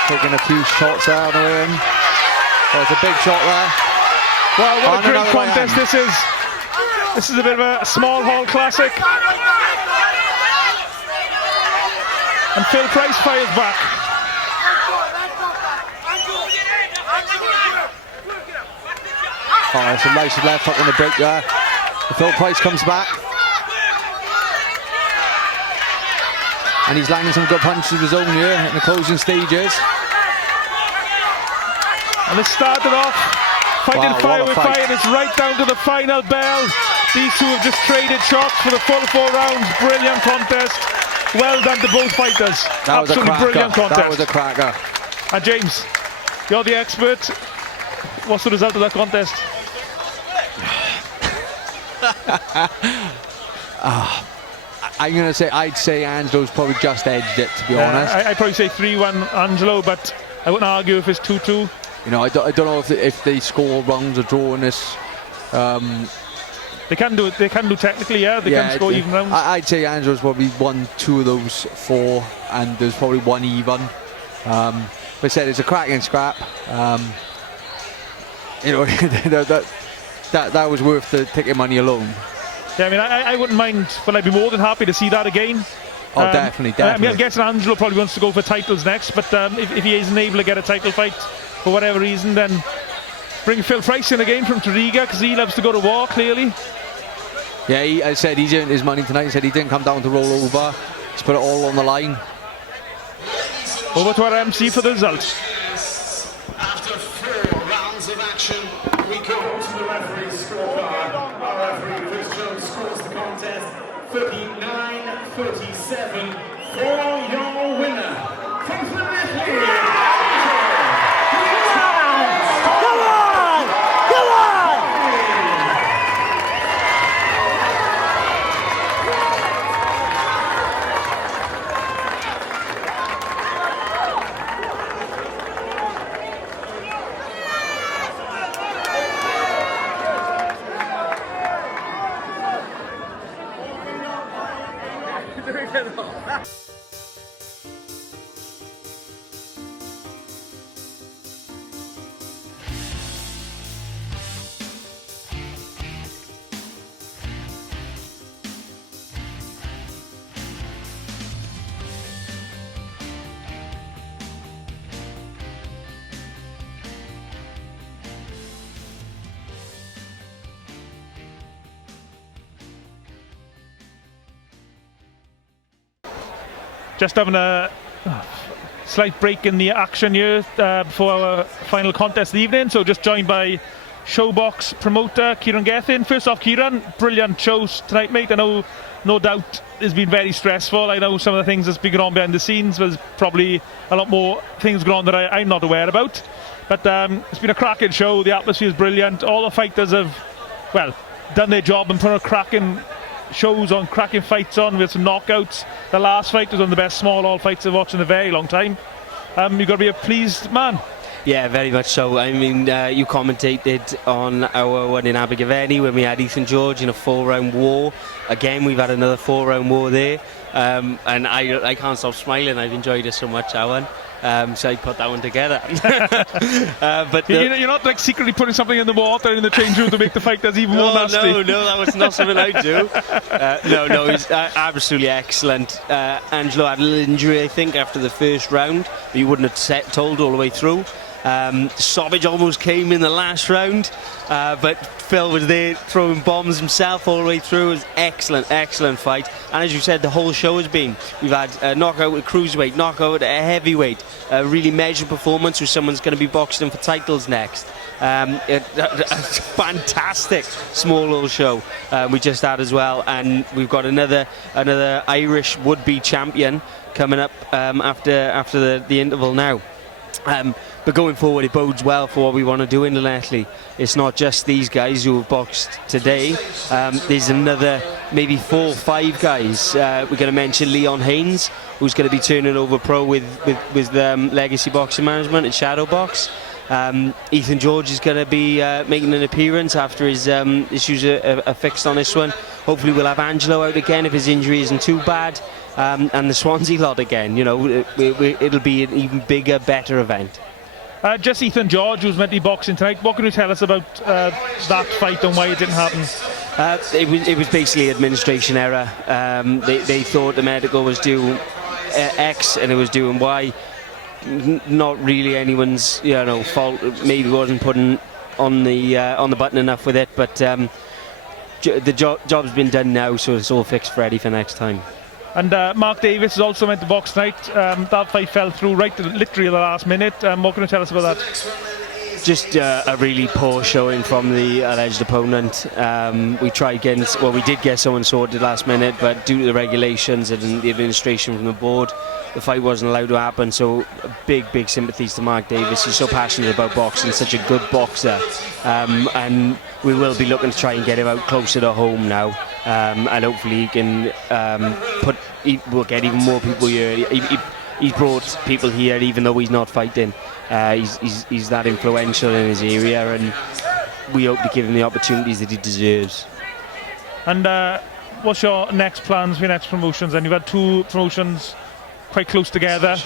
Taking a few shots there on the way in. There's a big shot there. Well, what a great contest this is. This is a bit of a small hall classic. And Phil Price fires back. Oh, it's a nice left hook on the break there. And Phil Price comes back. And he's landing some good punches of his own here in the closing stages. And it started off fighting fire with fire, and it's right down to the final bell. These two have just traded shots for the full 4 rounds. Brilliant contest. Well done to both fighters. That was absolutely a cracker. Brilliant contest. That was a cracker. And James, you're the expert. What's the result of that contest? I'm going to say, I'd say Angelo's probably just edged it, to be honest. I'd probably say 3-1 Angelo, but I wouldn't argue if it's 2-2. You know, I don't know if they score rounds or draw in this. They can do it. They can do technically, yeah. They can score even rounds. I'd say Angelo's probably won 2 of those 4, and there's probably 1 even. But I said it's a cracking scrap. You know, that was worth the ticket money alone. Yeah, I mean, I wouldn't mind, but I'd be more than happy to see that again. Oh, definitely. I mean, I'm guessing Angelo probably wants to go for titles next, but if he isn't able to get a title fight for whatever reason, then bring Phil Price in again from Toriga, because he loves to go to war, clearly. Yeah, I said he's earned his money tonight. He said he didn't come down to roll over. He's put it all on the line. Over to our MC for the result. After 4 rounds of action, we go to the referee's scorecard. Our referee, Chris Jones, scores the contest 39-37 for your winner. From Lilley. just having a slight break in the action here before our final contest of the evening. So just joined by Showbox promoter Kieran Gething. First off, Ciaran, brilliant shows tonight, mate. I know, no doubt, it's been very stressful. I know some of the things that's been going on behind the scenes. There's probably a lot more things going on that I'm not aware about. But it's been a cracking show. The atmosphere is brilliant. All the fighters have, well, done their job and put on cracking shows on, cracking fights on with some knockouts. The last fight was one of the best small all fights I've watched in a very long time. You've got to be a pleased man. Yeah, very much so. I mean, you commentated on our one in Abergavenny when we had Ethan George in a 4-round war. Again, we've had another 4-round war there. And I can't stop smiling. I've enjoyed it so much, that one. So I put that one together. But you're not like secretly putting something in the water in the change room to make the fighters even more nasty. No, that was not something I do. No, he's absolutely excellent. Angelo had a little injury, I think, after the first round. But you wouldn't have told all the way through. Stoppage almost came in the last round, but Phil was there throwing bombs himself all the way through. It was excellent fight. And as you said, the whole show has been. We've had a knockout at cruiserweight, knockout at heavyweight, a really measured performance where someone's going to be boxing for titles next. A fantastic small little show we just had as well, and we've got another Irish would-be champion coming up after the interval now. But going forward, it bodes well for what we want to do in Llanelli. It's not just these guys who have boxed today. There's another maybe 4 or 5 guys. We're going to mention Leon Haynes, who's going to be turning over pro with Legacy Boxing Management at Shadow Box. Ethan George is going to be making an appearance after his issues are fixed on this one. Hopefully we'll have Angelo out again if his injury isn't too bad. And the Swansea lot again. You know, it'll be an even bigger, better event. Just Ethan George, who's meant to be boxing tonight. What can you tell us about that fight and why it didn't happen? It was basically administration error. They thought the medical was due X and it was due Y. Not really anyone's fault. Maybe wasn't putting on the button enough with it, but the job's been done now, so it's all fixed ready for next time. And Mark Davis is also meant to box tonight. That fight fell through right to literally the last minute. What can you tell us about that? Just a really poor showing from the alleged opponent. We tried getting, we did get someone sorted last minute, but due to the regulations and the administration from the board, the fight wasn't allowed to happen. So big sympathies to Mark Davis. He's so passionate about boxing, such a good boxer, and we will be looking to try and get him out closer to home now, and hopefully he can we'll get even more people here. He's brought people here even though he's not fighting. He's that influential in his area, and we hope to give him the opportunities that he deserves. And what's your next plans for your next promotions? And you've had 2 promotions quite close together,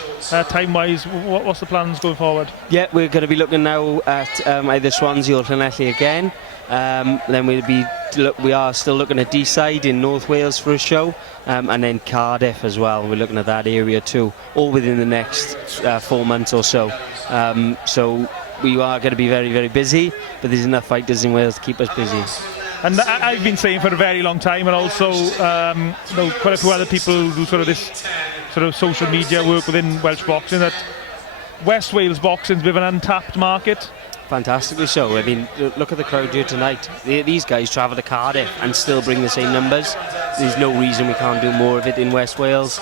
time-wise. What's the plans going forward? Yeah, we're going to be looking now at either Swansea or Llanelli again. Then we are still looking at Deeside in North Wales for a show, and then Cardiff as well. We're looking at that area too, all within the next 4 months or so. So we are going to be very busy, but there's enough fighters in Wales to keep us busy. And I've been saying for a very long time, and also quite a few other people who do this social media work within Welsh boxing, that West Wales boxing is a bit of an untapped market. Fantastically so. I mean, look at the crowd here tonight. These guys travel to Cardiff and still bring the same numbers. There's no reason we can't do more of it in West Wales.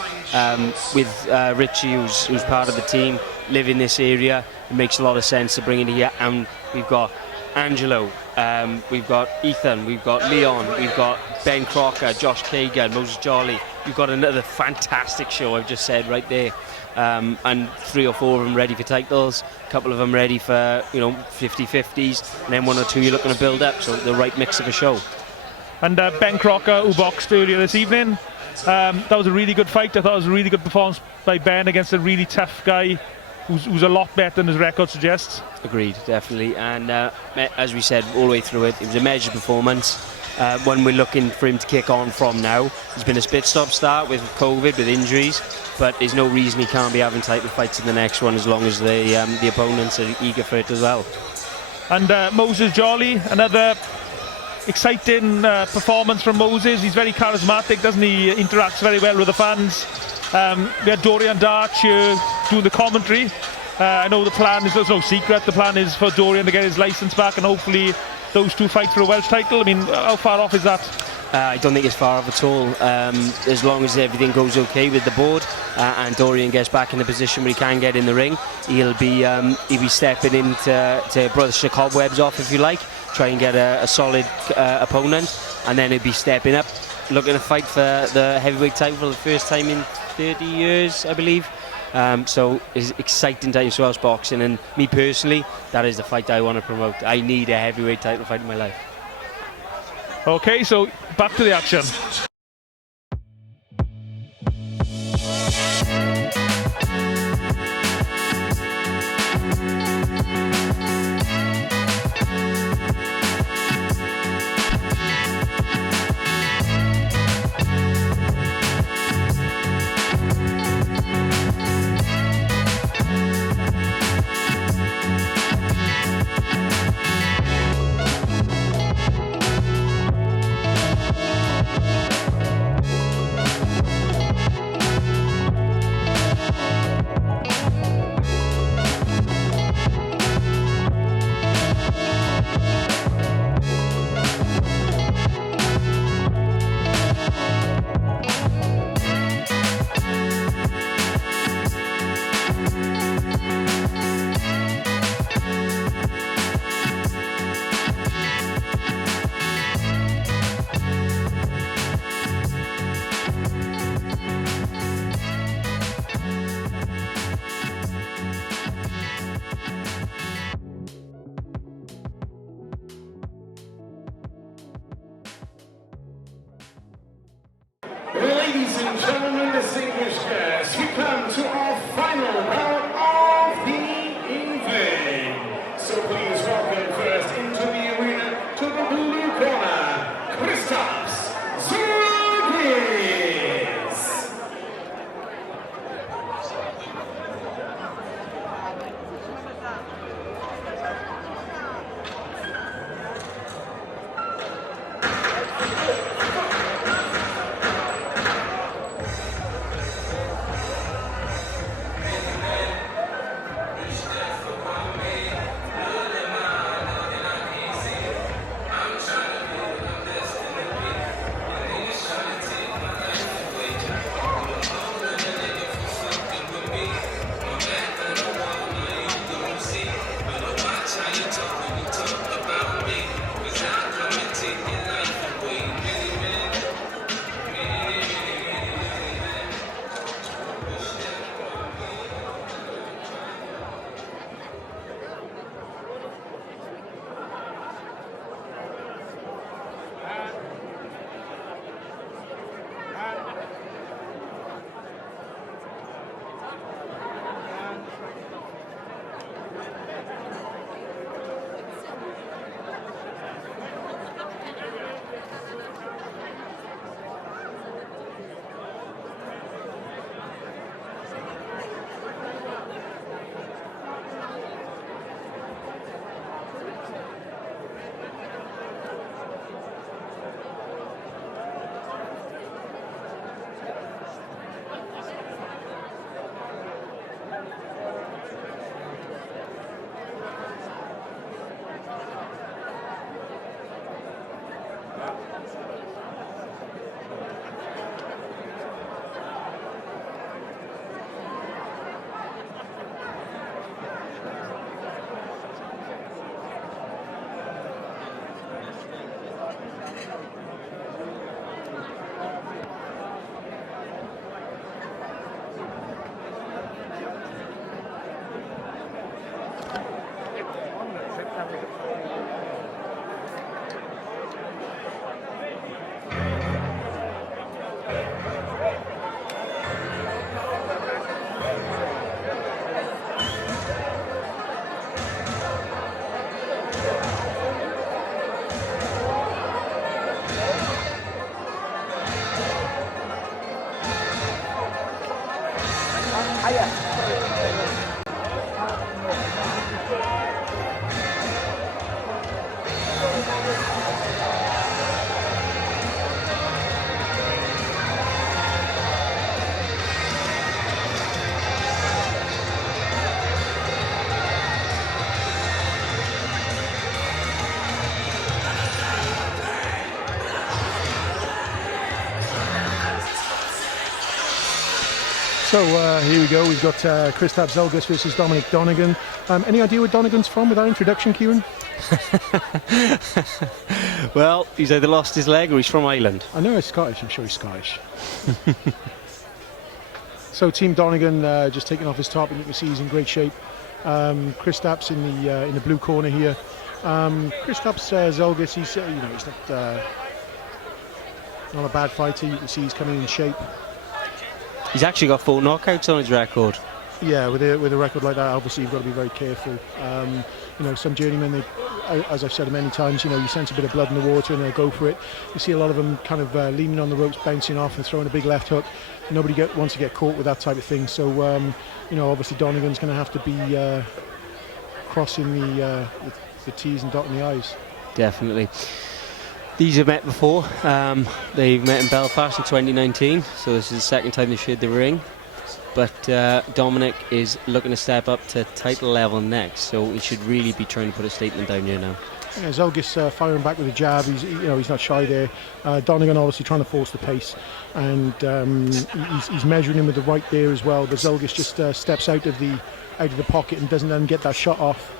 With Richie, who's part of the team, live in this area, it makes a lot of sense to bring it here. And we've got Angelo, we've got Ethan, we've got Leon, we've got Ben Crocker, Josh KAIGHIN, Moses Jolly. We've got another fantastic show, I've just said right there. And 3 or 4 of them ready for titles, a couple of them ready for 50-50s, and then 1 or 2 you're looking to build up, so the right mix of a show. And Ben Crocker, who boxed earlier this evening, that was a really good fight. I thought it was a really good performance by Ben against a really tough guy who's a lot better than his record suggests. Agreed, definitely. And as we said all the way through it, it was a measured performance. When we're looking for him to kick on from now. He's been a spit-stop start with COVID, with injuries, but there's no reason he can't be having title fights in the next one as long as the opponents are eager for it as well. And Moses Jolly, another exciting performance from Moses. He's very charismatic, doesn't he? Interacts very well with the fans. We had Dorian Darch here doing the commentary. I know the plan is, there's no secret, the plan is for Dorian to get his licence back and hopefully those two fight for a Welsh title. I mean, how far off is that? I don't think it's far off at all. As long as everything goes okay with the board and Dorian gets back in the position where he can get in the ring, he'll be stepping in to brush the cobwebs off, if you like, try and get a solid opponent, and then he'll be stepping up, looking to fight for the heavyweight title for the first time in 30 years, I believe. So it's exciting times for Welsh boxing, and me personally, that is the fight I want to promote. I need a heavyweight title fight in my life. Okay, so back to the action. So here we go. We've got KRISTAPS ZULGIS versus Dominic Donegan. Any idea where Donegan's from with our introduction, Kieran? Well, he's either lost his leg or he's from Ireland. I know he's Scottish. I'm sure he's Scottish. So Team Donegan just taking off his top, and you can see he's in great shape. KRISTAPS in the blue corner here. KRISTAPS ZULGIS, he's he's not a bad fighter. You can see he's coming in shape. He's actually got 4 knockouts on his record. Yeah, with a record like that, obviously you've got to be very careful. Some journeymen, they, as I've said many times, you sense a bit of blood in the water and they'll go for it. You see a lot of them kind of leaning on the ropes, bouncing off and throwing a big left hook. Nobody wants to get caught with that type of thing. So, obviously Donegan's going to have to be crossing the T's and dotting the I's. Definitely. These have met before. They've met in Belfast in 2019, so this is the second time they've shared the ring. But Dominic is looking to step up to title level next, so he should really be trying to put a statement down here now. Yeah, ZULGIS firing back with a jab. He's not shy there. Donegan obviously trying to force the pace, and he's measuring him with the right there as well. But ZULGIS just steps out of the pocket and doesn't then get that shot off.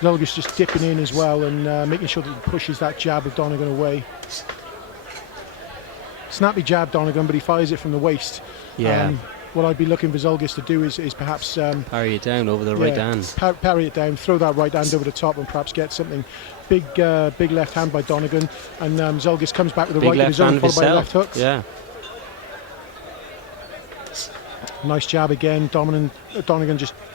ZULGIS just dipping in as well and making sure that he pushes that jab of Donegan away. Snappy jab Donegan, but he fires it from the waist. Yeah. What I'd be looking for ZULGIS to do is perhaps parry it down over the right hand. Parry it down, throw that right hand over the top, and perhaps get something. Big left hand by Donegan, and ZULGIS comes back with a right with his own, followed by a left hook. Yeah. Nice jab again. Donegan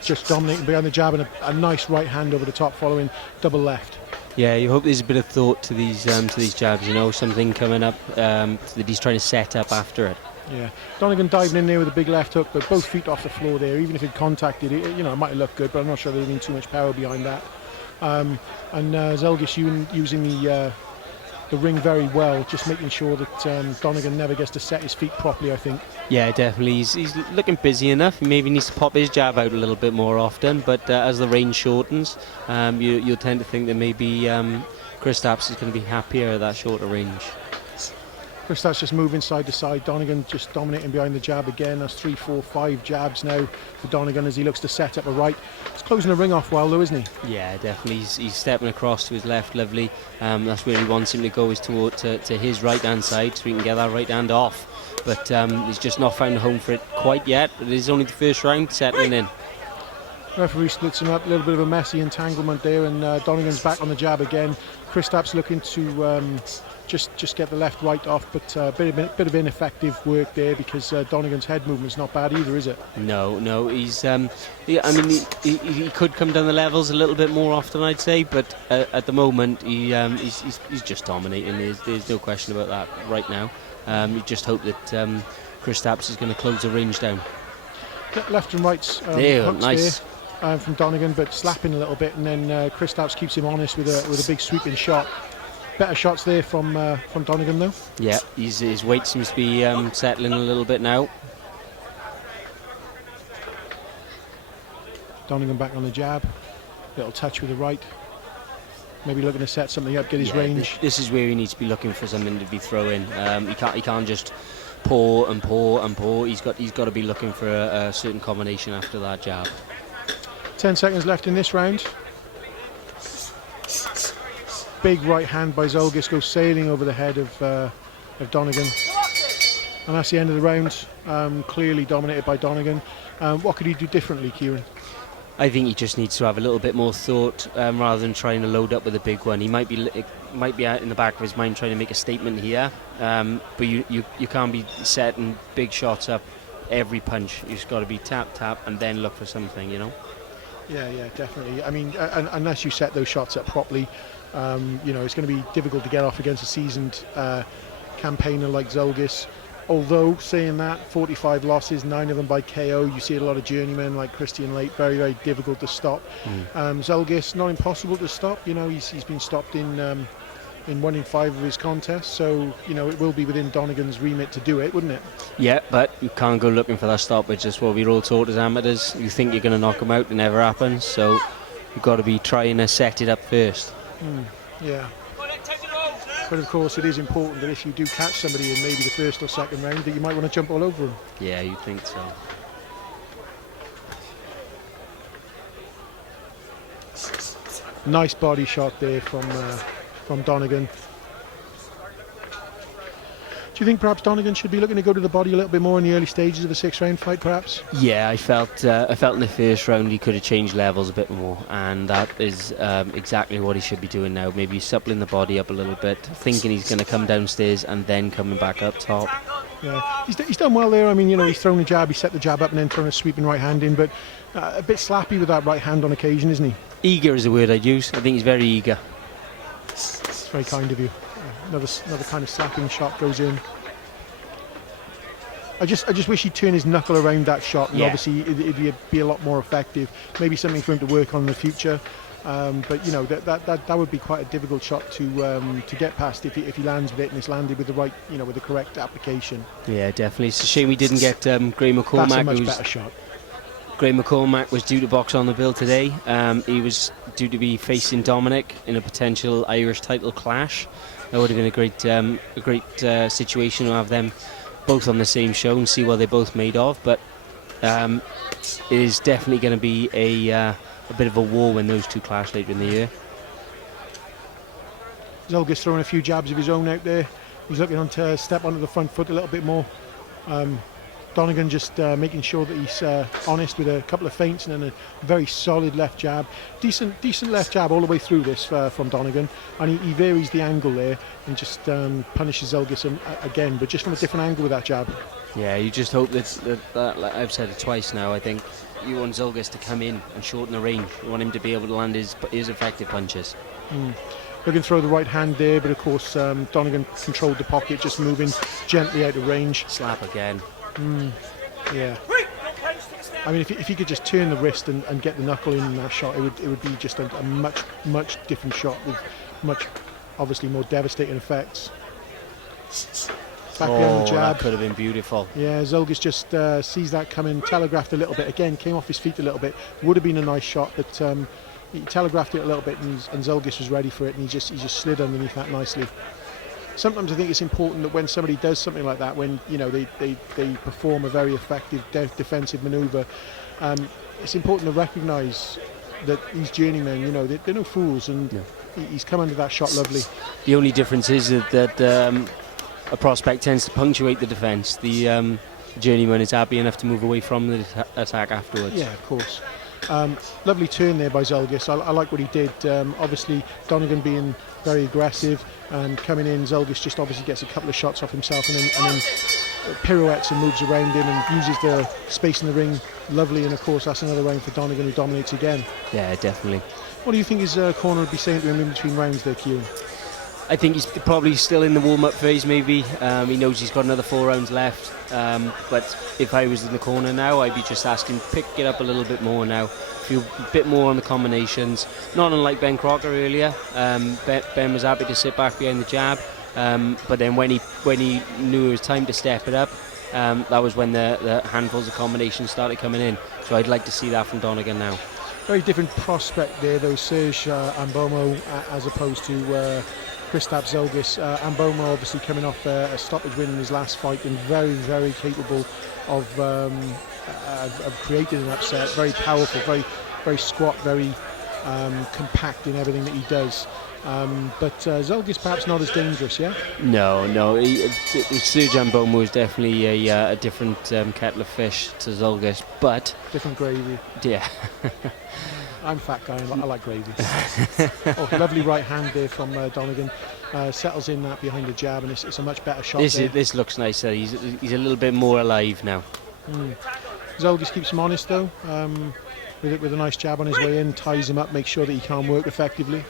just dominating behind the jab, and a nice right hand over the top, following double left. Yeah, you hope there's a bit of thought to these jabs. Something coming up that he's trying to set up after it. Yeah, Donegan diving in there with a big left hook, but both feet off the floor there. Even if it contacted it, it might have looked good, but I'm not sure there'd been too much power behind that. And ZULGIS using the ring very well, just making sure that Donegan never gets to set his feet properly, I think. Yeah, definitely. He's looking busy enough. He maybe needs to pop his jab out a little bit more often, but as the range shortens, you'll tend to think that maybe KRISTAPS is going to be happier at that shorter range. KRISTAPS just moving side to side. Donegan just dominating behind the jab again. That's 3, 4, 5 jabs now for Donegan as he looks to set up a right. He's closing the ring off well though, isn't he? Yeah, definitely. He's stepping across to his left, lovely. That's where he wants him to go, is to his right hand side, so he can get that right hand off. But he's just not found a home for it quite yet. But it is only the first round settling in. Referee splits him up, a little bit of a messy entanglement there, and Donegan's back on the jab again. KRISTAPS looking to just get the left right off, but a bit of ineffective work there, because Donegan's head movement's not bad either, is it? No, he's he could come down the levels a little bit more often, I'd say, but at the moment he's just dominating. There's no question about that right now. You just hope that KRISTAPS is going to close the range down. Left and rights hooks nice there, from Donegan, but slapping a little bit, and then KRISTAPS keeps him honest with a big sweeping shot. Better shots there from Donegan though. Yeah, his weight seems to be settling a little bit now. Donegan back on the jab, little touch with the right. Maybe looking to set something up, get his range. This is where he needs to be looking for something to be throwing. He can't just pour and pour and pour. He's got to be looking for a certain combination after that jab. 10 seconds left in this round. Big right hand by ZULGIS goes sailing over the head of Donegan, and that's the end of the round. Clearly dominated by Donegan. What could he do differently, Kieran? I think he just needs to have a little bit more thought rather than trying to load up with a big one. He might be out in the back of his mind trying to make a statement here, but you can't be setting big shots up every punch. You've just got to be tap, and then look for something, Yeah, definitely. I mean, unless you set those shots up properly, it's going to be difficult to get off against a seasoned campaigner like ZULGIS. Although, saying that, 45 losses, 9 of them by KO. You see a lot of journeymen like Christian Late, very, very difficult to stop. ZULGIS, not impossible to stop. He's been stopped in 1 in 5 of his contests, so it will be within Donegan's remit to do it, wouldn't it? Yeah, but you can't go looking for that stoppage. That's what we're all taught as amateurs. You think you're going to knock him out, it never happens. So you've got to be trying to set it up first. Yeah. But of course, it is important that if you do catch somebody in maybe the first or second round, that you might want to jump all over them. Yeah, you'd think so. Nice body shot there from Donegan. Do you think perhaps Donegan should be looking to go to the body a little bit more in the early stages of a 6-round fight, perhaps? Yeah, I felt in the first round he could have changed levels a bit more, and that is exactly what he should be doing now. Maybe suppling the body up a little bit, thinking he's going to come downstairs and then coming back up top. Yeah, he's done well there. I mean, you know, he's thrown a jab, he set the jab up and then thrown a sweeping right hand in, but a bit slappy with that right hand on occasion, isn't he? Eager is the word I'd use. I think he's very eager. It's very kind of you. Another kind of slapping shot goes in. I just wish he'd turn his knuckle around that shot, and obviously it'd be a lot more effective. Maybe something for him to work on in the future. But you know that would be quite a difficult shot to get past if he lands with it and it's landed with the right, you know, with the correct application. Yeah, definitely. It's a shame we didn't get Gray McCormack. That's a much better shot. Gray McCormack was due to box on the bill today. He was due to be facing Dominic in a potential Irish title clash. That would have been a great situation to have them both on the same show and see what they're both made of. But it is definitely going to be a bit of a war when those two clash later in the year. Zulgis throwing a few jabs of his own out there. He's looking to step onto the front foot a little bit more. Donegan just making sure that he's honest with a couple of feints and then a very solid left jab. Decent left jab all the way through this from Donegan, and he varies the angle there and just punishes Zulgis again, but just from a different angle with that jab. Yeah, you just hope that like I've said it twice now, I think you want Zulgis to come in and shorten the range. You want him to be able to land his effective punches. Looking to throw the right hand there, but of course Donegan controlled the pocket, just moving gently out of range. Slap again. Yeah. I mean, if he could just turn the wrist and get the knuckle in that shot, it would be just a much different shot with much obviously more devastating effects. Back behind the jab. That could have been beautiful. Yeah, Zulgis just sees that coming, telegraphed a little bit. Again, came off his feet a little bit. Would have been a nice shot, but he telegraphed it a little bit, and Zulgis was ready for it, and he just slid underneath that nicely. Sometimes I think it's important that when somebody does something like that, when you know they perform a very effective defensive manoeuvre, it's important to recognise that these journeymen, you know, they're no fools, and he's come under that shot lovely. The only difference is that a prospect tends to punctuate the defence. The journeyman is happy enough to move away from the attack afterwards. Yeah, of course. Lovely turn there by Zulgis. I like what he did. Obviously, Donegan being very aggressive and coming in, Zulgis just obviously gets a couple of shots off himself and then pirouettes and moves around him and uses the space in the ring lovely. And of course, that's another round for Donegan, who dominates again. Yeah, definitely. What do you think his corner would be saying to him in between rounds there, Kieran? I think he's probably still in the warm-up phase, maybe. He knows he's got another 4 rounds left. But if I was in the corner now, I'd be just asking, pick it up a little bit more now. Feel a bit more on the combinations. Not unlike Ben Crocker earlier. Ben was happy to sit back behind the jab. But then when he knew it was time to step it up, that was when the handfuls of combinations started coming in. So I'd like to see that from Donegan now. Very different prospect there, though, Serge AMBOMO, as opposed to KRISTAPS Zulgis. AMBOMO obviously coming off a stoppage win in his last fight and very, very capable of creating an upset. Very powerful, very, very squat, very compact in everything that he does. But Zulgis perhaps not as dangerous, yeah? No. Serge AMBOMO is definitely a different kettle of fish to Zulgis, but... Different gravy. Yeah. I'm a fat guy, I like gravy. Oh, lovely right hand there from Donegan. Settles in that behind the jab, and it's a much better shot there. This looks nicer. He's a little bit more alive now. Zulgis keeps him honest, though, with a nice jab on his way in, ties him up, makes sure that he can't work effectively.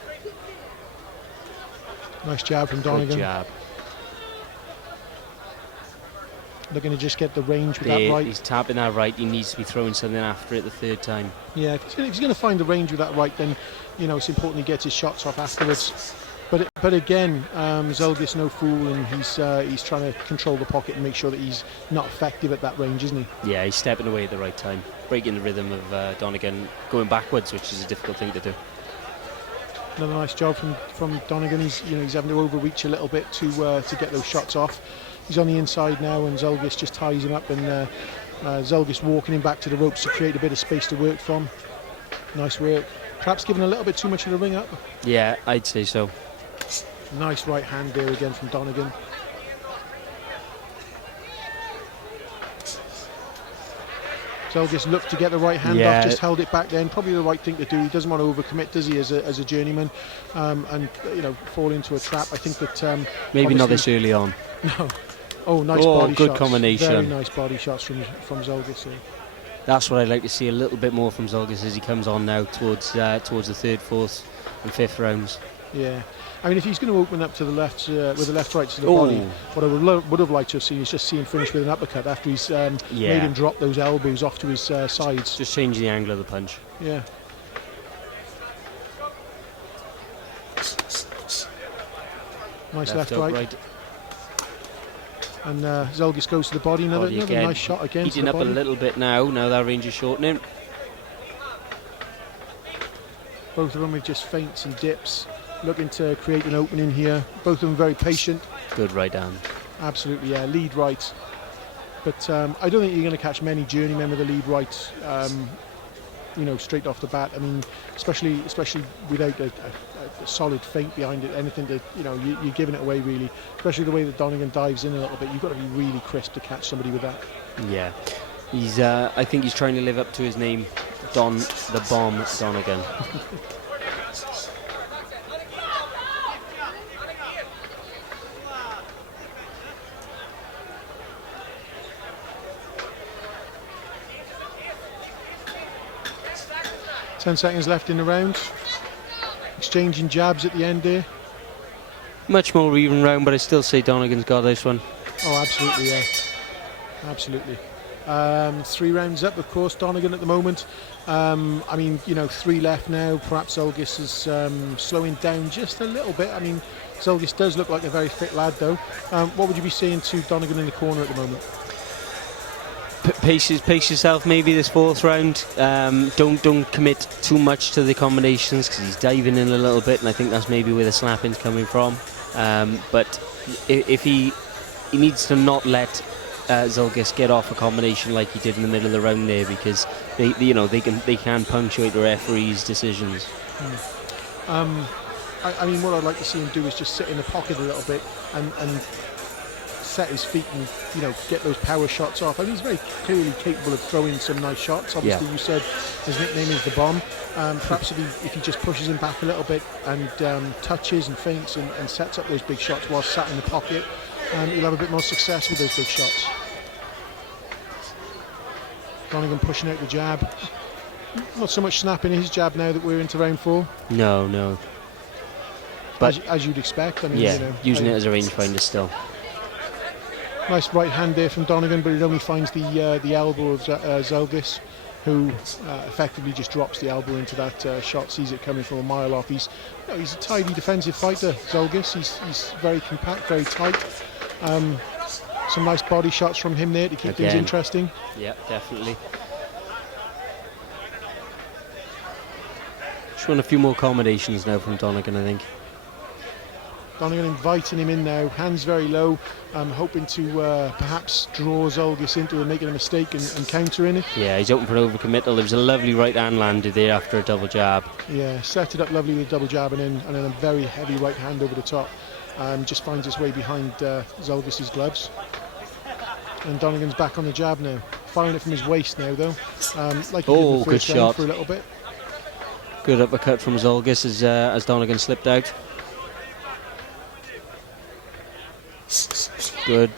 Nice jab from Donegan. Good jab. Looking to just get the range with that right. He's tapping that right. He needs to be throwing something after it the third time. Yeah, if he's going to find the range with that right, then you know it's important he gets his shots off afterwards. But again, Zulgis no fool, and he's trying to control the pocket and make sure that he's not effective at that range, isn't he? Yeah, he's stepping away at the right time, breaking the rhythm of Donegan, going backwards, which is a difficult thing to do. Another nice job from Donegan. He's having to overreach a little bit to get those shots off. He's on the inside now, and ZULGIS just ties him up, and ZULGIS walking him back to the ropes to create a bit of space to work from. Nice work. Perhaps giving a little bit too much of the ring up. Yeah, I'd say so. Nice right hand there again from Donegan. ZULGIS looked to get the right hand off, just held it back then. Probably the right thing to do. He doesn't want to overcommit, does he, as a journeyman, and fall into a trap. I think that maybe not this early on. No. Oh, nice body good shots. combination. Very nice body shots from ZULGIS. That's what I'd like to see a little bit more from ZULGIS as he comes on now towards the 3rd, 4th, and 5th rounds. Yeah. I mean, if he's going to open up to the left, with the left right to the body, what I would have liked to have seen is just see him finish with an uppercut after he's made him drop those elbows off to his sides. Just change the angle of the punch. Yeah. Nice left right. And ZULGIS goes to the body. Another nice shot again. Heating up a little bit now. Now that range is shortening. Both of them with just feints and dips, looking to create an opening here. Both of them very patient. Good right hand. Absolutely, yeah. Lead right. But I don't think you're going to catch many journeymen with a lead right. Straight off the bat. I mean, especially without a solid feint behind it, anything that you're giving it away really. Especially the way that Donegan dives in a little bit. You've got to be really crisp to catch somebody with that. Yeah, he's. I think he's trying to live up to his name, Don the Bomb Donegan. 10 seconds left in the round. Exchanging jabs at the end there. Much more even round, but I still say Donegan's got this one. Oh, absolutely, yeah. Absolutely. 3 rounds up, of course, Donegan at the moment. I mean, 3 left now. Perhaps ZULGIS is slowing down just a little bit. I mean, ZULGIS does look like a very fit lad, though. What would you be saying to Donegan in the corner at the moment? Pace yourself maybe this 4th round. Don't commit too much to the combinations because he's diving in a little bit, and I think that's maybe where the slapping's coming from. But if he needs to not let ZULGIS get off a combination like he did in the middle of the round there, because they can punctuate the referee's decisions. I mean, what I'd like to see him do is just sit in the pocket a little bit and set his feet and get those power shots off. I mean, he's very clearly capable of throwing some nice shots. Obviously, you said his nickname is the Bomb. Perhaps if he just pushes him back a little bit and touches and feints and sets up those big shots while sat in the pocket, he'll have a bit more success with those big shots. Donegan pushing out the jab. Not so much snapping his jab now that we're into round 4. No. But as you'd expect. I mean, using it as a rangefinder still. Nice right hand there from Donegan, but it only finds the elbow of ZULGIS, who effectively just drops the elbow into that shot, sees it coming from a mile off. He's a tidy defensive fighter, ZULGIS. He's very compact, very tight. Some nice body shots from him there to keep things interesting. Yeah, definitely. Just want a few more combinations now from Donegan, I think. Donegan inviting him in now, hands very low, hoping to perhaps draw ZULGIS into making a mistake and countering it. Yeah, he's open for an overcommittal. There was a lovely right hand landed there after a double jab. Yeah, set it up lovely with a double jab and then a very heavy right hand over the top. Just finds its way behind ZULGIS's gloves. And Donegan's back on the jab now. Firing it from his waist now, though. Like he did in the first round for a little bit. Good uppercut from ZULGIS as Donegan slipped out. Good.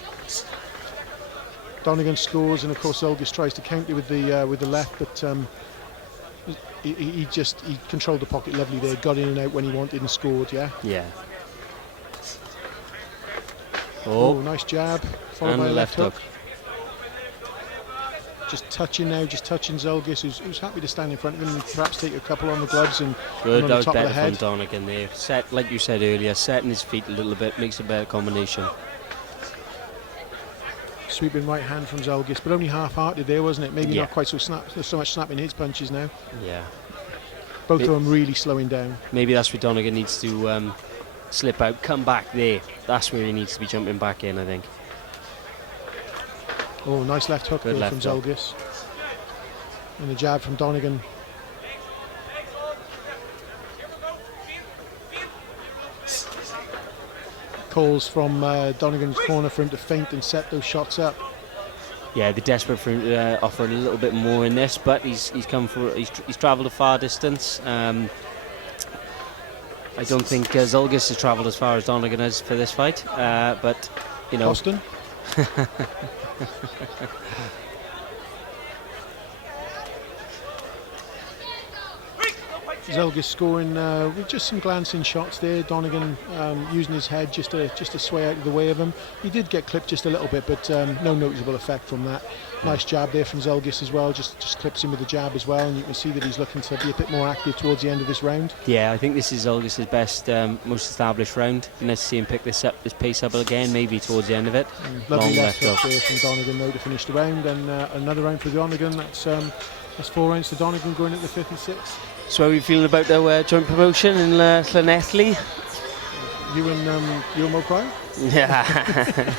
Donegan scores, and of course ZULGIS tries to counter with the left, but he controlled the pocket lovely there, got in and out when he wanted and scored. Yeah. Oh, nice jab, followed by a left hook. Just touching ZULGIS, who's happy to stand in front of him and perhaps take a couple on the gloves and good. On that the was top better of the head. from Donegan there. Set, like you said earlier, setting his feet a little bit makes a better combination. Sweeping right hand from ZULGIS, but only half-hearted there, wasn't it? Maybe not quite so much snapping his punches now. Yeah. Both of them really slowing down. Maybe that's where Donegan needs to slip out, come back there. That's where he needs to be jumping back in, I think. Oh, nice left hook there from ZULGIS. And a jab from Donegan. Calls from Donegan's corner for him to feint and set those shots up. Yeah, they're desperate for him to offer a little bit more in this, but he's travelled a far distance. I don't think ZULGIS has travelled as far as Donegan has for this fight, but you know. Boston. ZULGIS scoring with just some glancing shots there. Donegan using his head just to sway out of the way of him. He did get clipped just a little bit, but no noticeable effect from that. Nice jab there from ZULGIS as well. Just clips him with the jab as well, and you can see that he's looking to be a bit more active towards the end of this round. Yeah, I think this is ZULGIS' best, most established round. Nice to see him pick this pace up again, maybe towards the end of it. Lovely left hook there from Donegan though to finish the round, and another round for Donegan. That's 4 rounds to Donegan going into the 5th and 6th. So how are we feeling about our joint promotion in Llanelli? You and Mo Pryor? Yeah.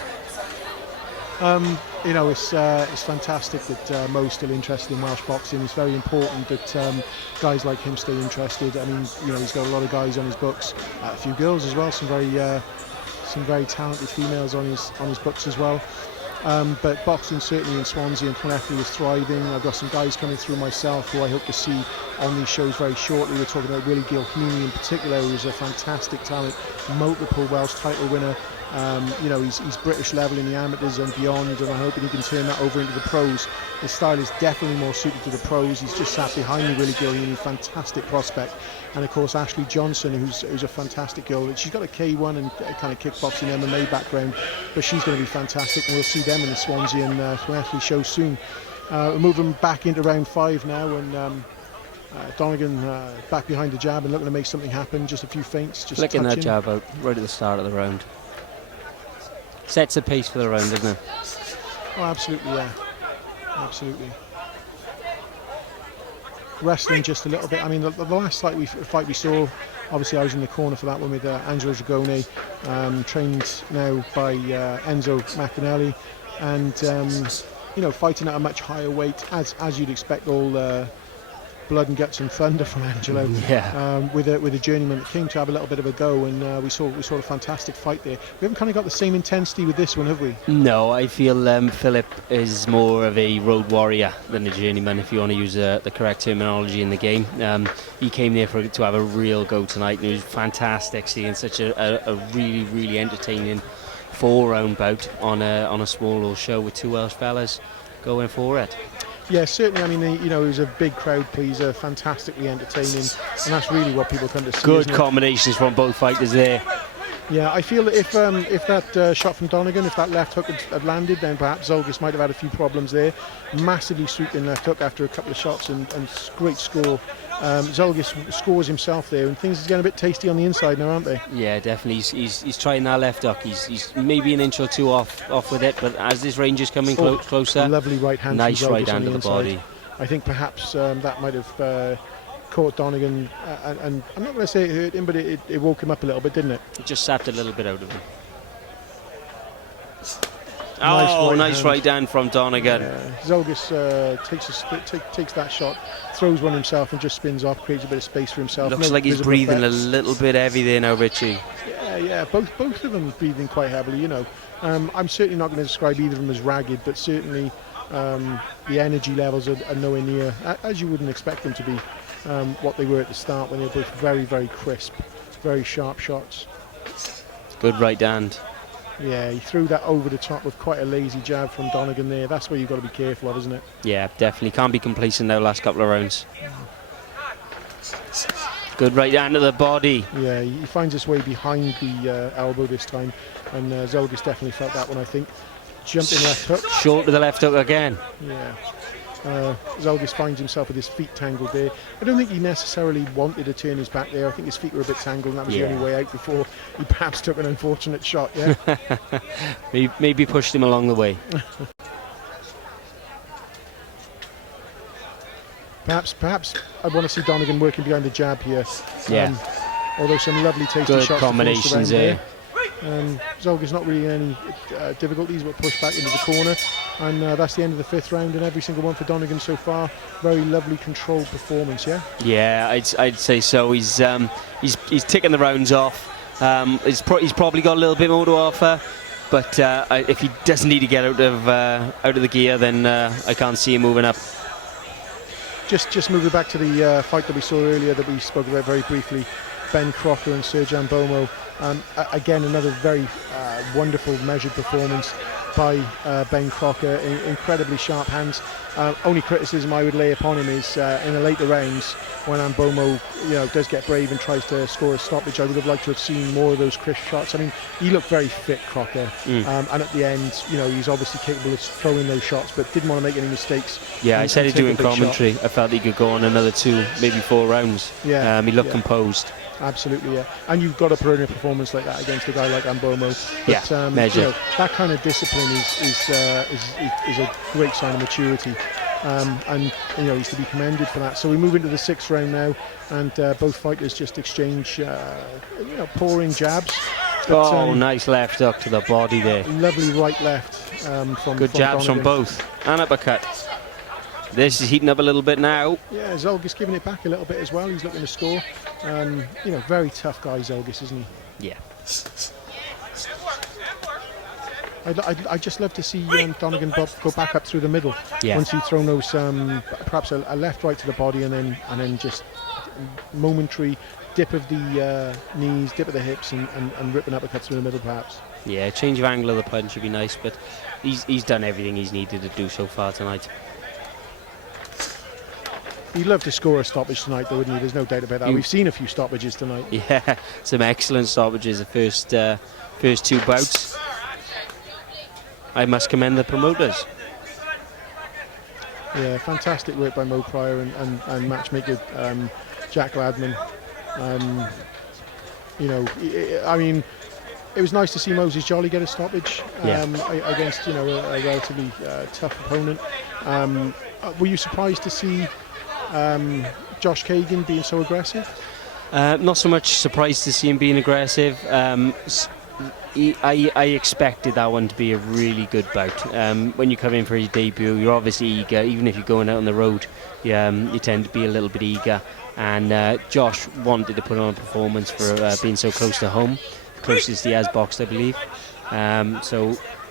You know, it's fantastic that Mo's still interested in Welsh boxing. It's very important that guys like him stay interested. I mean, you know, he's got a lot of guys on his books, a few girls as well, some very talented females on his books as well. But boxing certainly in Swansea and Llanelli is thriving. I've got some guys coming through myself who I hope to see on these shows very shortly. We're talking about Willie Gilheany in particular, who's a fantastic talent, multiple Welsh title winner. You know, he's British level in the amateurs and beyond, and I'm hoping he can turn that over into the pros. His style is definitely more suited to the pros. He's just sat behind me, Willie Gilheany, fantastic prospect. And of course Ashley Johnson, who's a fantastic girl. She's got a K1 and a kind of kickboxing MMA background, but she's going to be fantastic, and we'll see them in the Swansea and Llanelli show soon. We're moving back into round 5 now, and Donegan back behind the jab and looking to make something happen. Just a few feints, just flicking touching. that jab out right at the start of the round. Sets the pace for the round, doesn't it? Oh, absolutely, yeah, absolutely. Wrestling just a little bit. I mean, the last fight we saw, obviously I was in the corner for that one with Angelo Dragone, trained now by Enzo McAnally, and you know, fighting at a much higher weight, as you'd expect, all blood and guts and thunder from Angelo. Yeah. With a journeyman that came to have a little bit of a go, and we saw a fantastic fight there. We haven't kind of got the same intensity with this one, have we? No, I feel Philip is more of a road warrior than a journeyman, if you want to use the correct terminology in the game. He came there to have a real go tonight, and it was fantastic seeing such a really, really entertaining 4-round bout on a small little show with two Welsh fellas going for it. Yeah, certainly. I mean, you know, he was a big crowd pleaser, fantastically entertaining, and that's really what people come to see. Good combinations from both fighters there. Yeah, I feel that if that shot from Donegan, if that left hook had landed, then perhaps ZULGIS might have had a few problems there. Massively sweeping left hook after a couple of shots, and great score. ZULGIS scores himself there, and things are getting a bit tasty on the inside now, aren't they? Yeah, definitely. He's trying that left hook. He's maybe an inch or two off with it, but as this range is coming closer, lovely right hand. Nice right hand to the body. I think perhaps that might have caught Donegan, and I'm not going to say it hurt him, but it woke him up a little bit, didn't it? It just sapped a little bit out of him. Nice right hand from Donegan. ZULGIS takes that shot, throws one himself, and just spins off, creates a bit of space for himself. Looks like he's breathing a little bit heavy there now, Richie. Yeah, both of them breathing quite heavily, you know. I'm certainly not going to describe either of them as ragged, but certainly the energy levels are nowhere near, as you wouldn't expect them to be, what they were at the start, when they were both very, very crisp, very sharp shots. Good right hand. Yeah, he threw that over the top with quite a lazy jab from Donegan there. That's where you've got to be careful of, isn't it? Yeah, definitely. Can't be complacent now last couple of rounds. Good right hand to the body. Yeah, he finds his way behind the elbow this time, and ZULGIS definitely felt that one, I think. Jumping left hook. Short to the left hook again. Yeah. ZULGIS finds himself with his feet tangled there. I don't think he necessarily wanted to turn his back there. I think his feet were a bit tangled, and that was the only way out before he perhaps took an unfortunate shot. Yeah. maybe pushed him along the way. Perhaps I want to see Donegan working behind the jab here. Yeah. Although some lovely tasty Good shots. combinations there. Zolga's not really any difficulties, but pushed back into the corner, and that's the end of the 5th round, and every single one for Donegan so far. Very lovely, controlled performance. Yeah. Yeah, I'd say so. He's ticking the rounds off. He's probably got a little bit more to offer, but if he doesn't need to get out of the gear, then I can't see him moving up. Just moving back to the fight that we saw earlier that we spoke about very briefly, Ben Crocker and Serge AMBOMO. Again, another very wonderful measured performance by Ben Crocker. Incredibly sharp hands. Only criticism I would lay upon him is in the later rounds when AMBOMO, does get brave and tries to score a stoppage. I would have liked to have seen more of those crisp shots. I mean, he looked very fit, Crocker, and at the end, he's obviously capable of throwing those shots, but didn't want to make any mistakes. Yeah, I said it doing commentary. I felt he could go on another 2, maybe 4 rounds. Yeah, he looked composed. Absolutely, yeah. And you've got a perennial performance like that against a guy like AMBOMO. Yeah, measured. That kind of discipline is a great sign of maturity. And he's to be commended for that. So we move into the 6th round now, and both fighters just exchange, pouring jabs. But, nice left hook to the body there. Lovely right-left from Good jabs Donegan. from both. And uppercut. This is heating up a little bit now. Yeah, Zolgis giving it back a little bit as well. He's looking to score. Very tough guy, Zolgis, isn't he? Yeah. I'd just love to see Donegan go back up through the middle. Yeah. Once he's thrown those, perhaps a left right to the body, and then just momentary dip of the knees, dip of the hips, and ripping uppercuts through the middle, perhaps. Yeah, change of angle of the punch would be nice, but he's done everything he's needed to do so far tonight. He'd love to score a stoppage tonight, though, wouldn't he? There's no doubt about that. We've seen a few stoppages tonight. Yeah, some excellent stoppages the first 2 bouts. I must commend the promoters. Yeah, fantastic work by Mo Pryor and matchmaker Jack Ladman. It was nice to see Moses Jolly get a stoppage against a relatively tough opponent. Were you surprised to see Josh KAIGHIN being so aggressive? Not so much surprised to see him being aggressive. I expected that one to be a really good bout. When you come in for your debut, you're obviously eager. Even if you're going out on the road, you tend to be a little bit eager. And Josh wanted to put on a performance for being so close to home, closest he has boxed, I believe.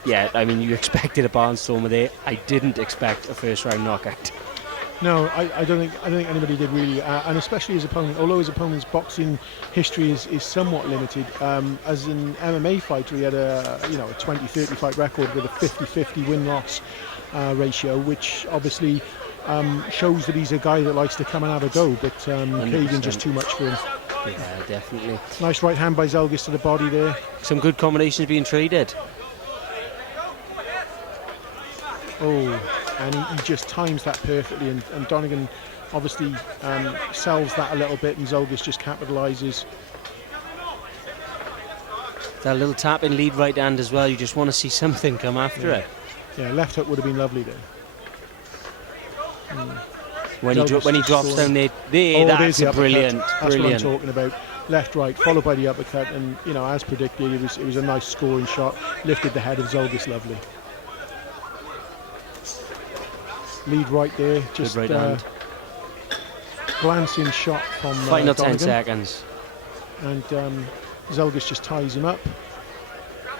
You expected a barnstormer there. I didn't expect a 1st round knockout. No, I don't think anybody did really, and especially his opponent. Although his opponent's boxing history is somewhat limited, as an MMA fighter, he had a 20-30 fight record with a 50-50 win-loss ratio, which obviously shows that he's a guy that likes to come and have a go. But KAIGHIN just too much for him. Yeah, definitely. Nice right hand by Zolgis to the body there. Some good combinations being traded. And he just times that perfectly, and Donegan obviously sells that a little bit, and Zolgis just capitalises. That little tap in lead right hand as well, you just want to see something come after it. Yeah, left hook would have been lovely there. When he drops down there, that's brilliant. That's what I'm talking about. Left, right, followed by the uppercut, and as predicted, it was a nice scoring shot. Lifted the head of Zolgis, lovely. Lead right there, just right hand. Glancing shot from Final Donegan. 10 seconds. And Zolgis just ties him up,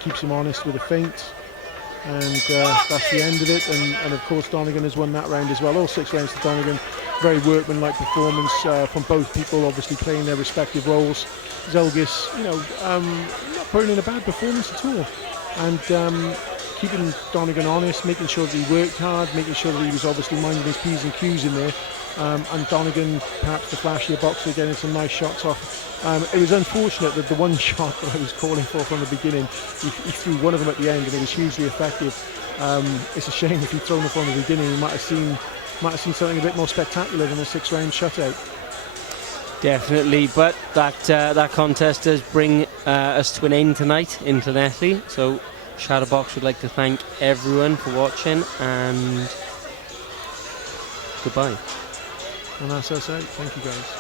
keeps him honest with a feint, and that's the end of it. And of course Donegan has won that round as well. All 6 rounds to Donegan. Very workmanlike performance from both people, obviously playing their respective roles. Zolgis, not putting in a bad performance at all, and keeping Donegan honest, making sure that he worked hard, making sure that he was obviously minding his P's and Q's in there. And Donegan, perhaps the flashier boxer, getting some nice shots off. It was unfortunate that the one shot that I was calling for from the beginning, he threw one of them at the end, and it was hugely effective. It's a shame if he'd thrown it from the beginning, he might have seen something a bit more spectacular than a 6-round shutout. Definitely, but that contest does bring us to an end tonight in Llanelli. So Shadowbox would like to thank everyone for watching, and goodbye. And that's us out. Thank you, guys.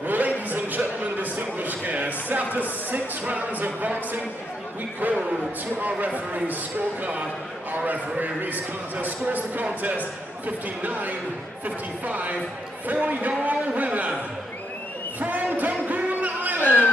Ladies and gentlemen, distinguished guests, after 6 rounds of boxing, we go to our referee's scorecard. Our referee, Reese Carter, scores the contest 59-55 for your winner. From Dungan Island,